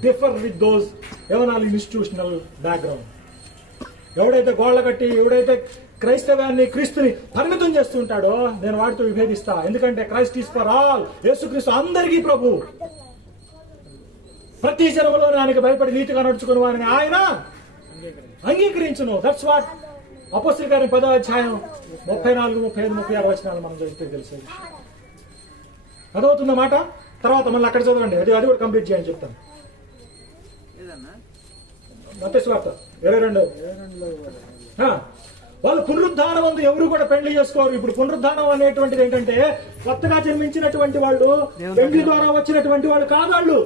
differ with those ఎవనాల్ ఇన్స్టిట్యూషనల్ బ్యాక్గ్రౌండ్. ఎవడైతే గోడలు కట్టి, ఎవడైతే క్రైస్తవాన్ని, క్రీస్తుని పరిమితం చేస్తుంటాడో నేను వాటితో విభేదిస్తా. ఎందుకంటే క్రైస్ట్ ఈస్ ఫర్ ఆల్. యేసుక్రీస్తు అందరికీ ప్రభు. ప్రతి జనములో ఆయనకి భయపడి నీతిగా నడుచుకుని వారిని ఆయన అంగీకరించును. దట్స్ వాట్ అపోస్తలుల కార్యం 10వ అధ్యాయం 34, 35, 36 వచనాలు మనం చదివితే తెలిసే విషయం. అదవుతుందన్నమాట. తర్వాత మళ్ళీ అక్కడ చదవండి, అది కూడా కంప్లీట్ చేయని చెప్తాను. మత్తయి సువార్త 22. వాళ్ళు పునరుద్ధానం అందు ఎవరు కూడా పెళ్లి చేసుకోరు. ఇప్పుడు పునరుద్ధానం అనేటువంటిది ఏంటంటే కొత్తగా జన్మించినటువంటి వాళ్ళు, పెళ్లి ద్వారా వచ్చినటువంటి వాళ్ళు కాదు. వాళ్ళు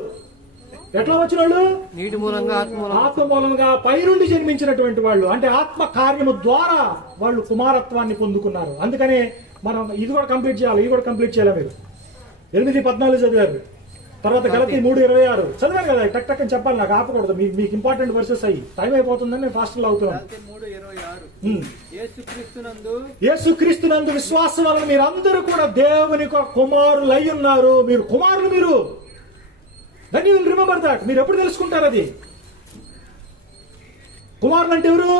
ఎట్లా వచ్చిన వాళ్ళు? నీటి మూలంగా ఆత్మ మూలంగా ఆత్మ మూలంగా పైనుండి జన్మించినటువంటి వాళ్ళు, అంటే ఆత్మ కార్యము ద్వారా వాళ్ళు కుమారత్వాన్ని పొందుకున్నారు. అందుకనే మనం ఇది కూడా కంప్లీట్ చేయాలి, ఇది కూడా కంప్లీట్ చేయాలి. మీరు 8:14 చదివారు, తర్వాత గలతీ 3:26 చదివారు కదా. టక్ టక్ అని చెప్పాలి, నాకు ఆపకూడదు. మీకు ఇంపార్టెంట్ వర్సెస్ అయ్యి టైం అయిపోతుందని నేను ఫాస్ట్ లో అవుతున్నాను. 3:26 యేసుక్రీస్తునందు విశ్వాసం వలన మీరందరూ కూడా దేవుని యొక్క కుమారులై ఉన్నారు. మీరు కుమారులు, మీరు then you will remember that. మీరు ఎప్పుడు తెలుసుకుంటారు అది? కుమారులు అంటే ఎవరు?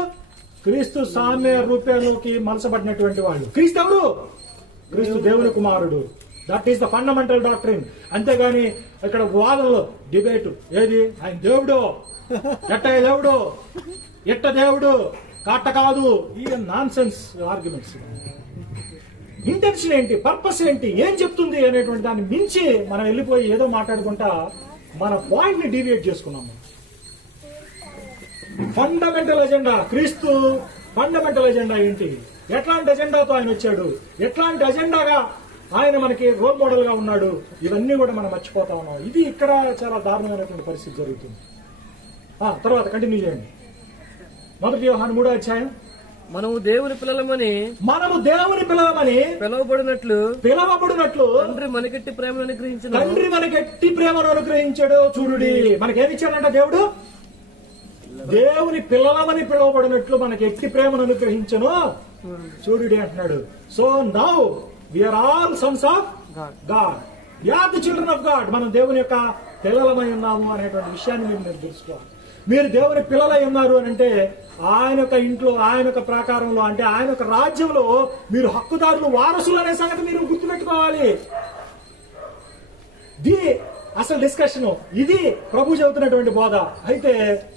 క్రీస్తు సామ్య రూపంలోకి మలసబడినటువంటి వాళ్ళు. క్రీస్తు ఎవరు? క్రీస్తు దేవుని కుమారుడు. That is the fundamental doctrine. అంతేగాని ఇక్కడ వాదనలో డిబేట్, ఏది ఆయన దేవుడు, ఎట్ట దేవుడు, ఎట్ట దేవుడు, కాట కాదు, ఈ నాన్ సెన్స్ ఆర్గ్యుమెంట్స్. ఇంటెన్షన్ ఏంటి, పర్పస్ ఏంటి, ఏం చెప్తుంది అనేటువంటి దాన్ని మించి మనం వెళ్ళిపోయి ఏదో మాట్లాడుకుంటా మన పాయింట్ ని డీవియేట్ చేసుకున్నాము. ఫండమెంటల్ ఎజెండా క్రీస్తు, ఫండమెంటల్ ఎజెండా ఏంటి, ఎట్లాంటి ఎజెండాతో ఆయన వచ్చాడు, ఎట్లాంటి ఎజెండాగా ఆయన మనకి రోల్ మోడల్ గా ఉన్నాడు, ఇవన్నీ కూడా మనం మర్చిపోతా ఉన్నాం. ఇది ఇక్కడ చాలా దారుణమైనటువంటి పరిస్థితి జరుగుతుంది. తర్వాత కంటిన్యూ చేయండి. 1 యోహాను 3వ అధ్యాయం. మనము దేవుని పిల్లలమని పిలువబడినట్లు తండ్రి మనకెట్టి ప్రేమను అనుగ్రహించాడు. చూడుడి, మనకేమిచ్చాడంట దేవుడు? దేవుని పిల్లలమని పిలువబడినట్లు మనకి ఎట్టి ప్రేమను అనుగ్రహించను చూడుడి అంటున్నాడు. So now we are all sons of God, we are the children of God. మనం దేవుని యొక్క పిల్లలమై ఉన్నాము అనేటువంటి విషయాన్ని మీరు తెలుసుకోవాలి. మీరు దేవుని పిల్లలై ఉన్నారు అని అంటే ఆయన యొక్క ఇంట్లో, ఆయన యొక్క ప్రాకారంలో, అంటే ఆయన యొక్క రాజ్యంలో మీరు హక్కుదారులు, వారసులు అనే సంగతి మీరు గుర్తుపెట్టుకోవాలి. అసలు డిస్కషన్ ఇది ప్రభు చెబుతున్నటువంటి బోధ. అయితే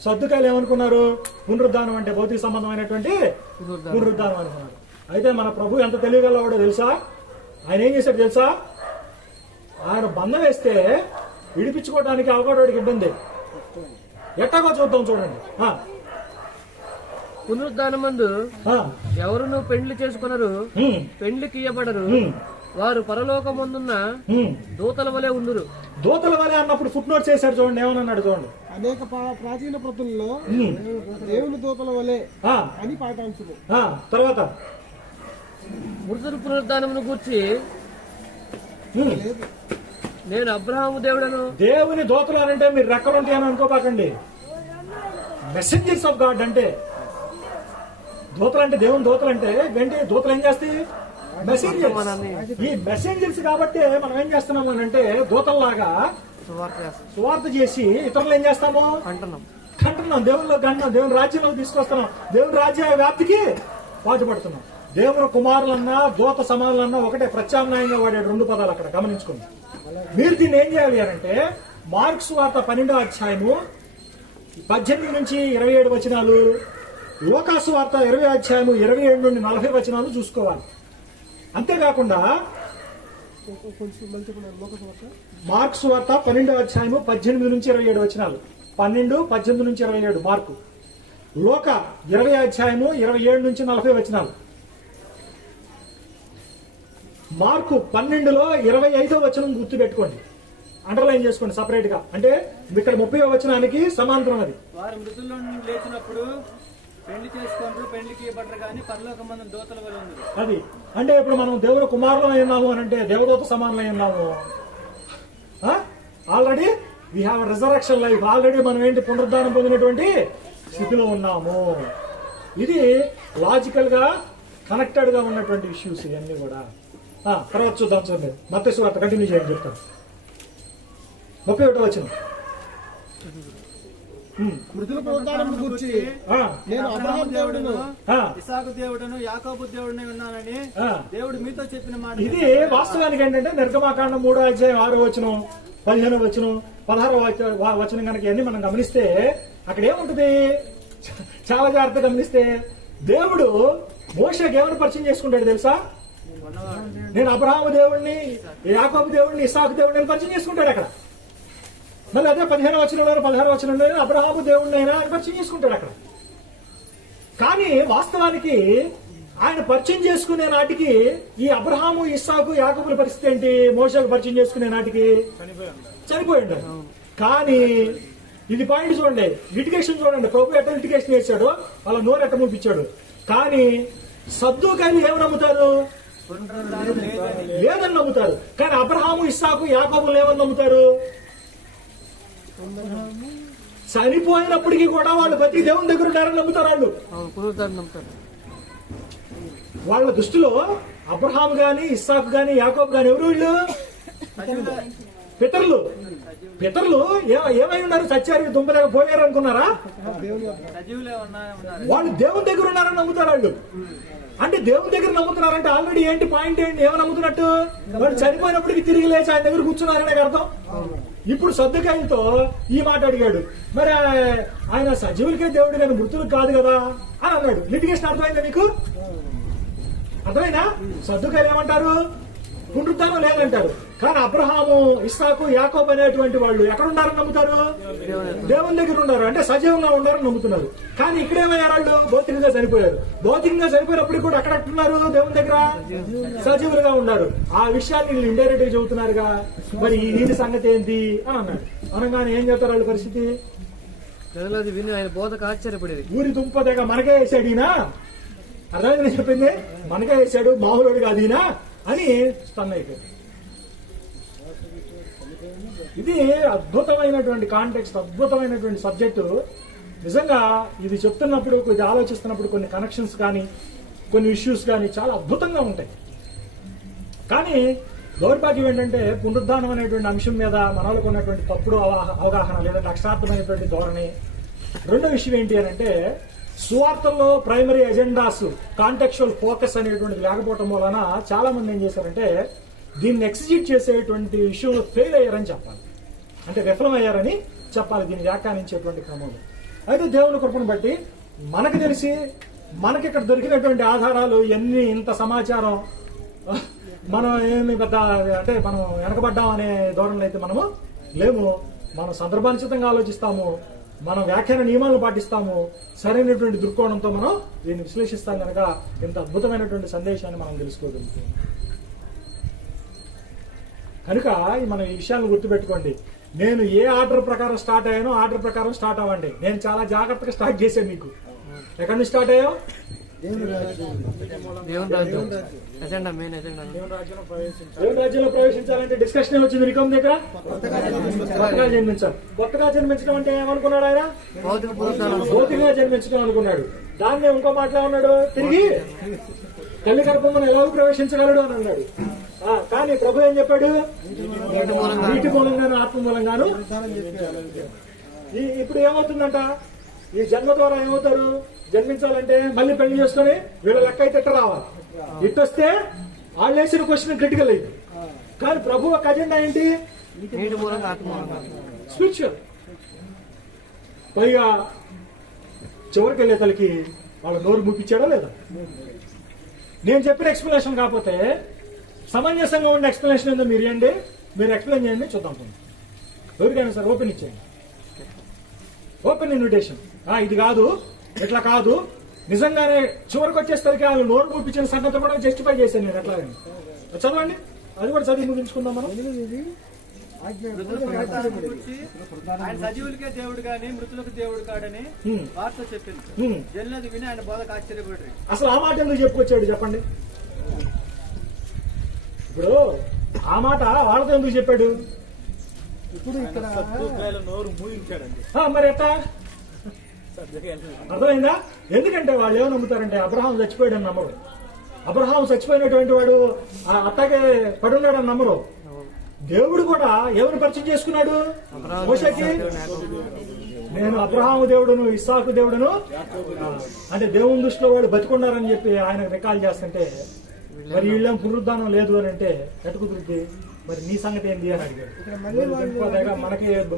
సద్దుకాయలు ఏమనుకున్నారు? పునరుద్ధానం అంటే భౌతిక సంబంధమైనటువంటి పునరుద్ధానం అనుకున్నారు. అయితే మన ప్రభు ఎంత తెలియగలవాడో తెలుసా? ఆయన ఏం చేశాడు తెలుసా? ఆయన బంధం వేస్తే విడిపించుకోవడానికి అవకాడోడికి ఇబ్బంది. ఎట్టాగో చూద్దాం, చూడండి. పునరుద్ధానమందు ఎవరును పెండ్లి చేసుకున్నారు, పెండ్లికి ఇయ్యబడరు, వారు పరలోకమందున్న దూతల వలె ఉందురు. దూతల వలె అన్నప్పుడు ఫుట్ నోట్స్ చేశాడు చూడండి, ఏమన్నాడు చూడండి. అనేక ప్రాచీన ప్రతుల్లో దేవుని దూతల వలె అని పాఠాంశము. తర్వాత మృతుల పునరుద్ధానమును గూర్చి నేను అబ్రహాము దేవుడను. దేవుని దూతలు అంటే మీరు రెక్కలుంటాయని అనుకోపాకండి. మెసెంజర్స్ ఆఫ్ గాడ్ అంటే దూతలు అంటే, దేవుని దూతలు అంటే ఏంటి? దూతలు ఏం చేస్తాయి? మెసెంజర్స్. ఈ మెసెంజర్స్ కాబట్టి మనం ఏం చేస్తున్నాము అని అంటే దూతల్లాగా సువార్త చేసి ఇతరులు ఏం చేస్తాము? కంటున్నాం, దేవునిలో కంటున్నాం, దేవుని రాజ్యంలో తీసుకొస్తున్నాం, దేవుని రాజ్య వ్యాప్తికి పాటుపడుతున్నాం. దేవుని కుమారులన్నా దూత సమానులన్నా ఒకటే, ప్రత్యామ్నాయంగా వాడే 2 పదాలు అక్కడ గమనించుకోండి. మీరు దీన్ని ఏం చేయాలి అంటే మార్క్స్ వార్త 12వ అధ్యాయము 18 నుంచి 27 వచనాలు, లూకాసు వార్త 20వ అధ్యాయము 27 నుండి 40 వచనాలు చూసుకోవాలి. అంతేకాకుండా మార్క్స్ వార్త 12వ అధ్యాయము 18 నుంచి 27 వచనాలు, 12, 18 నుంచి 27 మార్కు, లూకా 20వ అధ్యాయము 27 నుంచి 40 వచనాలు, మార్కు 12లో 25వ వచనం గుర్తుపెట్టుకోండి, అండర్లైన్ చేసుకోండి సపరేట్ గా. అంటే ఇక్కడ 30వ వచనానికి సమాంతరం అది. వారు మృతుల్లో నుండి లేచినప్పుడు పెళ్లి చేసుకుంటూ పెళ్లికి ఇవ్వబడరు కానీ పరలోకమందు దూతల వలె ఉంది. అది అంటే ఇప్పుడు మనం దేవుడు కుమారులమై ఉన్నాము అని అంటే దేవదూత సమానమై ఉన్నాము. Already we have resurrection life. Already మనం ఏంటి? పునరుద్ధానం పొందినటువంటి స్థితిలో ఉన్నాము. ఇది లాజికల్ గా కనెక్టెడ్ గా ఉన్నటువంటి ఇష్యూస్ ఇవన్నీ కూడా. తర్వాత చూద్దాం సార్. మీరు మత్తయి సువార్త కంటిన్యూ చేయండి, చెప్తాను. 31వ వచనం. మృతుల పునరుద్ధానం గురించి నేను అబ్రహాము దేవుడును, ఇస్సాకు దేవుడును, యాకోబు దేవుడునే ఉన్నానని దేవుడు మీతో చెప్పిన మాట. ఇది వాస్తవానికి ఏంటంటే నిర్గమాకాండం 3వ అధ్యాయం 6వ వచనం, 15వ వచనం, 16వ వచనం కనుక ఇవన్నీ మనం గమనిస్తే అక్కడ ఏముంటది? చాలా జాగ్రత్తగా గమనిస్తే దేవుడు మోషేకి ఏమని పరిచయం చేసుకుంటాడు తెలుసా? నేను అబ్రహాము దేవుడిని, యాకోబు దేవుడిని, ఇస్సాకు దేవుడిని పరిచయం చేసుకుంటాడు అక్కడ. మళ్ళీ అదే 15వ వచనంలో 16వ వచనంలో అబ్రహాము దేవుడిని అయినా ఆయన పరిచయం చేసుకుంటాడు అక్కడ. కానీ వాస్తవానికి ఆయన పరిచయం చేసుకునే నాటికి ఈ అబ్రహాము, ఇస్సాకు, యాకోబుల పరిస్థితి ఏంటి? మోషేకు పరిచయం చేసుకునే నాటికి చనిపోయి ఉంటాడు. కానీ ఇది పాయింట్ చూడండి, లిటిగేషన్ చూడండి. ప్రభు ఎట్ట లిటిగేషన్ చేశాడు, వాళ్ళ నోరు ఎట్ట మూపించాడు. కానీ సద్దూకాయలు ఏమి నమ్ముతారు? లేదని నమ్ముతారు. కానీ అబ్రహాము, ఇస్సాకు, యాకోబులు ఏమని నమ్ముతారు? చనిపోయినప్పటికీ కూడా వాళ్ళు బతికి దేవుని దగ్గర ఉంటారని నమ్ముతారు. వాళ్ళు పునరుద్ధానం నమ్ముతారు. వాళ్ళ దృష్టిలో అబ్రహాం గాని, ఇస్సాకు గాని, యాకోబు గాని ఎవరు? వీళ్ళు పితరులు. పితరులు ఏమై ఉన్నారు? సత్యానికి దుంపలేక పోయారు అనుకున్నారా? వాళ్ళు దేవుని దగ్గర ఉన్నారని నమ్ముతారు. వాళ్ళు అంటే దేవుని దగ్గర నమ్ముతున్నారంటే ఆల్రెడీ ఏంటి పాయింట్ ఏంటి? ఏమని నమ్ముతున్నట్టు? వాళ్ళు చనిపోయినప్పటికీ తిరిగి లేచి ఆయన దగ్గర కూర్చున్నారనే అర్థం. ఇప్పుడు సద్దుకాయలతో ఈ మాట అడిగాడు, మరి ఆయన సజీవులకే దేవుడు కానీ మృతులకు కాదు కదా అని అన్నాడు. లిటిగేషన్ అర్థమైందా మీకు? అర్థమైనా? సద్దుకాయలు ఏమంటారు? పునరుద్ధానం లేదంటారు. కానీ అబ్రహాము, ఇస్సాకు, యాకోబు అనేటువంటి వాళ్ళు ఎక్కడున్నారని నమ్ముతారు? దేవుని దగ్గర ఉన్నారు, అంటే సజీవంగా ఉన్నారని నమ్ముతున్నారు. కానీ ఇక్కడేమయ్యారు? వాళ్ళు భౌతికంగా చనిపోయారు. భౌతికంగా చనిపోయినప్పుడు కూడా అక్కడున్నారు, దేవుని దగ్గర సజీవులుగా ఉన్నారు. ఆ విషయాన్ని వీళ్ళు ఇండైరెక్ట్ గా చెబుతున్నారుగా. మరి ఈ సంగతి ఏంటి అని అన్నాడు. అనగానే ఏం చెప్తారు వాళ్ళ పరిస్థితి? ప్రజలది విని ఆయన బోధకు ఆశ్చర్యపడేది. ఊరి దుంప దగ్గర మనకే వేసాడు ఈయన. అర్థమైందని చెప్పింది, మనకే వేసాడు, మామూలుడు కాదు ఈయన అని స్టన్ అయిపోయింది. ఇది అద్భుతమైనటువంటి కాంటెక్స్ట్, అద్భుతమైనటువంటి సబ్జెక్టు. నిజంగా ఇది చెప్తున్నప్పుడు, కొద్దిగా ఆలోచిస్తున్నప్పుడు కొన్ని కనెక్షన్స్ కానీ, కొన్ని ఇష్యూస్ కానీ చాలా అద్భుతంగా ఉంటాయి. కానీ దౌర్భాగ్యం ఏంటంటే పునరుద్ధానం అనేటువంటి అంశం మీద మనకు ఉన్నటువంటి తప్పుడు అవగాహన, లేదంటే అక్షరార్థమైనటువంటి ధోరణి. రెండో విషయం ఏంటి అని అంటే, సువార్తల్లో ప్రైమరీ ఎజెండాస్, కాంటెక్చువల్ ఫోకస్ అనేటువంటిది లేకపోవటం వలన చాలా మంది ఏం చేశారంటే దీన్ని ఎగ్జిక్యూట్ చేసేటువంటి విషయంలో ఫెయిల్ అయ్యారని చెప్పాలి, అంటే విఫలం అయ్యారని చెప్పాలి దీన్ని వ్యాఖ్యానించేటువంటి క్రమంలో. అయితే దేవుని కృపను బట్టి మనకు తెలిసి మనకి ఇక్కడ దొరికినటువంటి ఆధారాలు ఎన్ని, ఇంత సమాచారం, మనం ఏమి పెద్ద అంటే మనం వెనకబడ్డాం అనే ధోరణిలో అయితే మనము లేము. మనం సందర్భానుచితంగా ఆలోచిస్తాము, మనం వ్యాఖ్యాన నియమాలను పాటిస్తాము, సరైనటువంటి దృక్కోణంతో మనం దీన్ని విశ్లేషిస్తాం కనుక ఇంత అద్భుతమైనటువంటి సందేశాన్ని మనం తెలుసుకోగలుగుతాం. కనుక మనం ఈ విషయాలను గుర్తుపెట్టుకోండి. నేను ఏ ఆర్డర్ ప్రకారం స్టార్ట్ అయ్యానో ఆర్డర్ ప్రకారం స్టార్ట్ అవ్వండి. నేను చాలా జాగ్రత్తగా స్టార్ట్ చేశాను. మీకు ఎక్కడి నుంచి స్టార్ట్ అయ్యావు? దేవుని రాజ్యం ఎజెండా, మెయిన్ ఎజెండా. దేవుని రాజ్యంలో ప్రవేశించాలంటే డిస్కషన్ వచ్చింది నికం దగ్గర. కొత్తగా జన్మించాలి. కొత్తగా జన్మించడం అంటే ఏమనుకున్నాడు ఆయన? భౌతికంగా జన్మించడం అనుకున్నాడు. దాన్ని ఇంకో మాటలో ఉన్నాడు, తిరిగి తల్లి గర్భమున ఎలాగో ప్రవేశించగలడు అని అన్నాడు. కానీ ప్రభు ఏం చెప్పాడు? నీటి మూలంగాను ఆత్మ మూలంగాను. ఇప్పుడు ఏమవుతుందంట? ఈ జన్మ ద్వారా ఏమవుతారు? జన్మించాలంటే మళ్ళీ పెళ్లి చేసుకుని వీళ్ళ లెక్క అయితే ఇట్ట రావాలి. ఇట్టొస్తే వాళ్ళు వేసిన క్వశ్చన్ క్రిటికల్ అయింది. కానీ ప్రభు ఒక అజెండా ఏంటి? స్పిరిచువల్. పైగా చివరికి వెళ్ళే తలకి వాళ్ళ నోరు ముప్పించాడా లేదా? నేను చెప్పిన ఎక్స్ప్లెనేషన్ కాకపోతే సమంజసంగా ఉన్న ఎక్స్ప్లెనేషన్ ఏందో మీరు ఇవ్వండి, మీరు ఎక్స్ప్లెయిన్ చేయండి, చూద్దాం. ఎవరికైనా సార్ ఓపెన్ ఇచ్చేయండి, ఓపెన్ ఇన్విటేషన్. ఇది కాదు, ఇట్లా కాదు, నిజంగానే చివరికి వచ్చేసరికి వాళ్ళు నోరు ముప్పించిన సంగతి కూడా జస్టిఫై చేశాను నేను. ఎట్లా చదవండి, అది కూడా చదివి ముగించుకుందాం మనం. ఆయన సజీవులకే దేవుడు కానీ మృతులకు దేవుడు కాడని వార్త చెప్పింది. జనులది విని ఆయన బోధకు ఆశ్చర్యపడ్డారు. అసలు ఆ మాట ఎందుకు చెప్పుకొచ్చాడు చెప్పండి? ఇప్పుడు ఆ మాట వాళ్ళతో ఎందుకు చెప్పాడు? ఇప్పుడు ఇక్కడ నోరు మూయించాడండి. మరి ఎట్లా అర్థమైందా? ఎందుకంటే వాళ్ళు ఏమని నమ్ముతారంటే అబ్రహాం చచ్చిపోయాడని నమ్మరు. అబ్రహాం చచ్చిపోయినటువంటి వాడు అట్టాగే పడున్నాడని నమ్మరు. దేవుడు కూడా ఎవరిని పరిచయం చేసుకున్నాడు? మోషేకి. నేను అబ్రహాము దేవుడును, ఇస్సాకు దేవుడును, అంటే దేవుని దృష్టిలో వాడు బతికున్నారని చెప్పి ఆయన రికాల్ చేస్తుంటే, మరి వీళ్ళేం పునరుద్ధానం లేదు అని అంటే ఎటు కుదురుద్ది? మరి నీ సంగతి ఏంది అని అడిగాడు.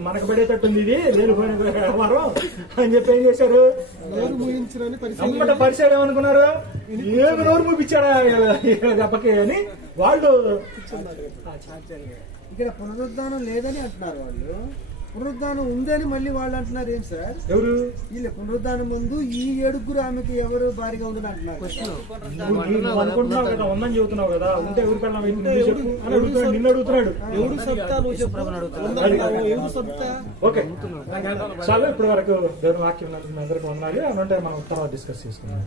మనకి పడేటట్టుంది ఇది లేనిపోయిన వ్యవహారం అని చెప్పి ఏం చేశారు? అమ్మట పరిచయం ఏమనుకున్నారు? ఏమి నోరు ముప్పించాడా దెబ్బకి అని వాళ్ళు. ఇక్కడ పునరుద్ధానం లేదని అంటున్నారు వాళ్ళు. పునరుద్ధానం ఉందని మళ్ళీ వాళ్ళు అంటున్నారు ఏం సార్? ఎవరు వీళ్ళ పునరుద్ధానం ముందు ఈ 7 ఆమెకి ఎవరు భారీగా ఉందని అంటున్నారు. నువ్వు అనుకుంటున్నావు కదా, ఉందని చెబుతున్నావు కదా, ఉంటే ఎవరు పెళ్ళాం ఏంటి నువ్వు చెప్పు అని అడుగుతున్నాడు, నిన్ను అడుగుతున్నాడు. ఎవడు సత్తా నువ్వు చెప్పు. ఉందన్నావు, ఎవడు సత్తా? ఓకే చాలు, ఇప్పటి వరకు దేవుని వాక్యం అందరికీ వందనాలు. అంటే మనం తర్వాత డిస్కస్ చేసుకుందాం.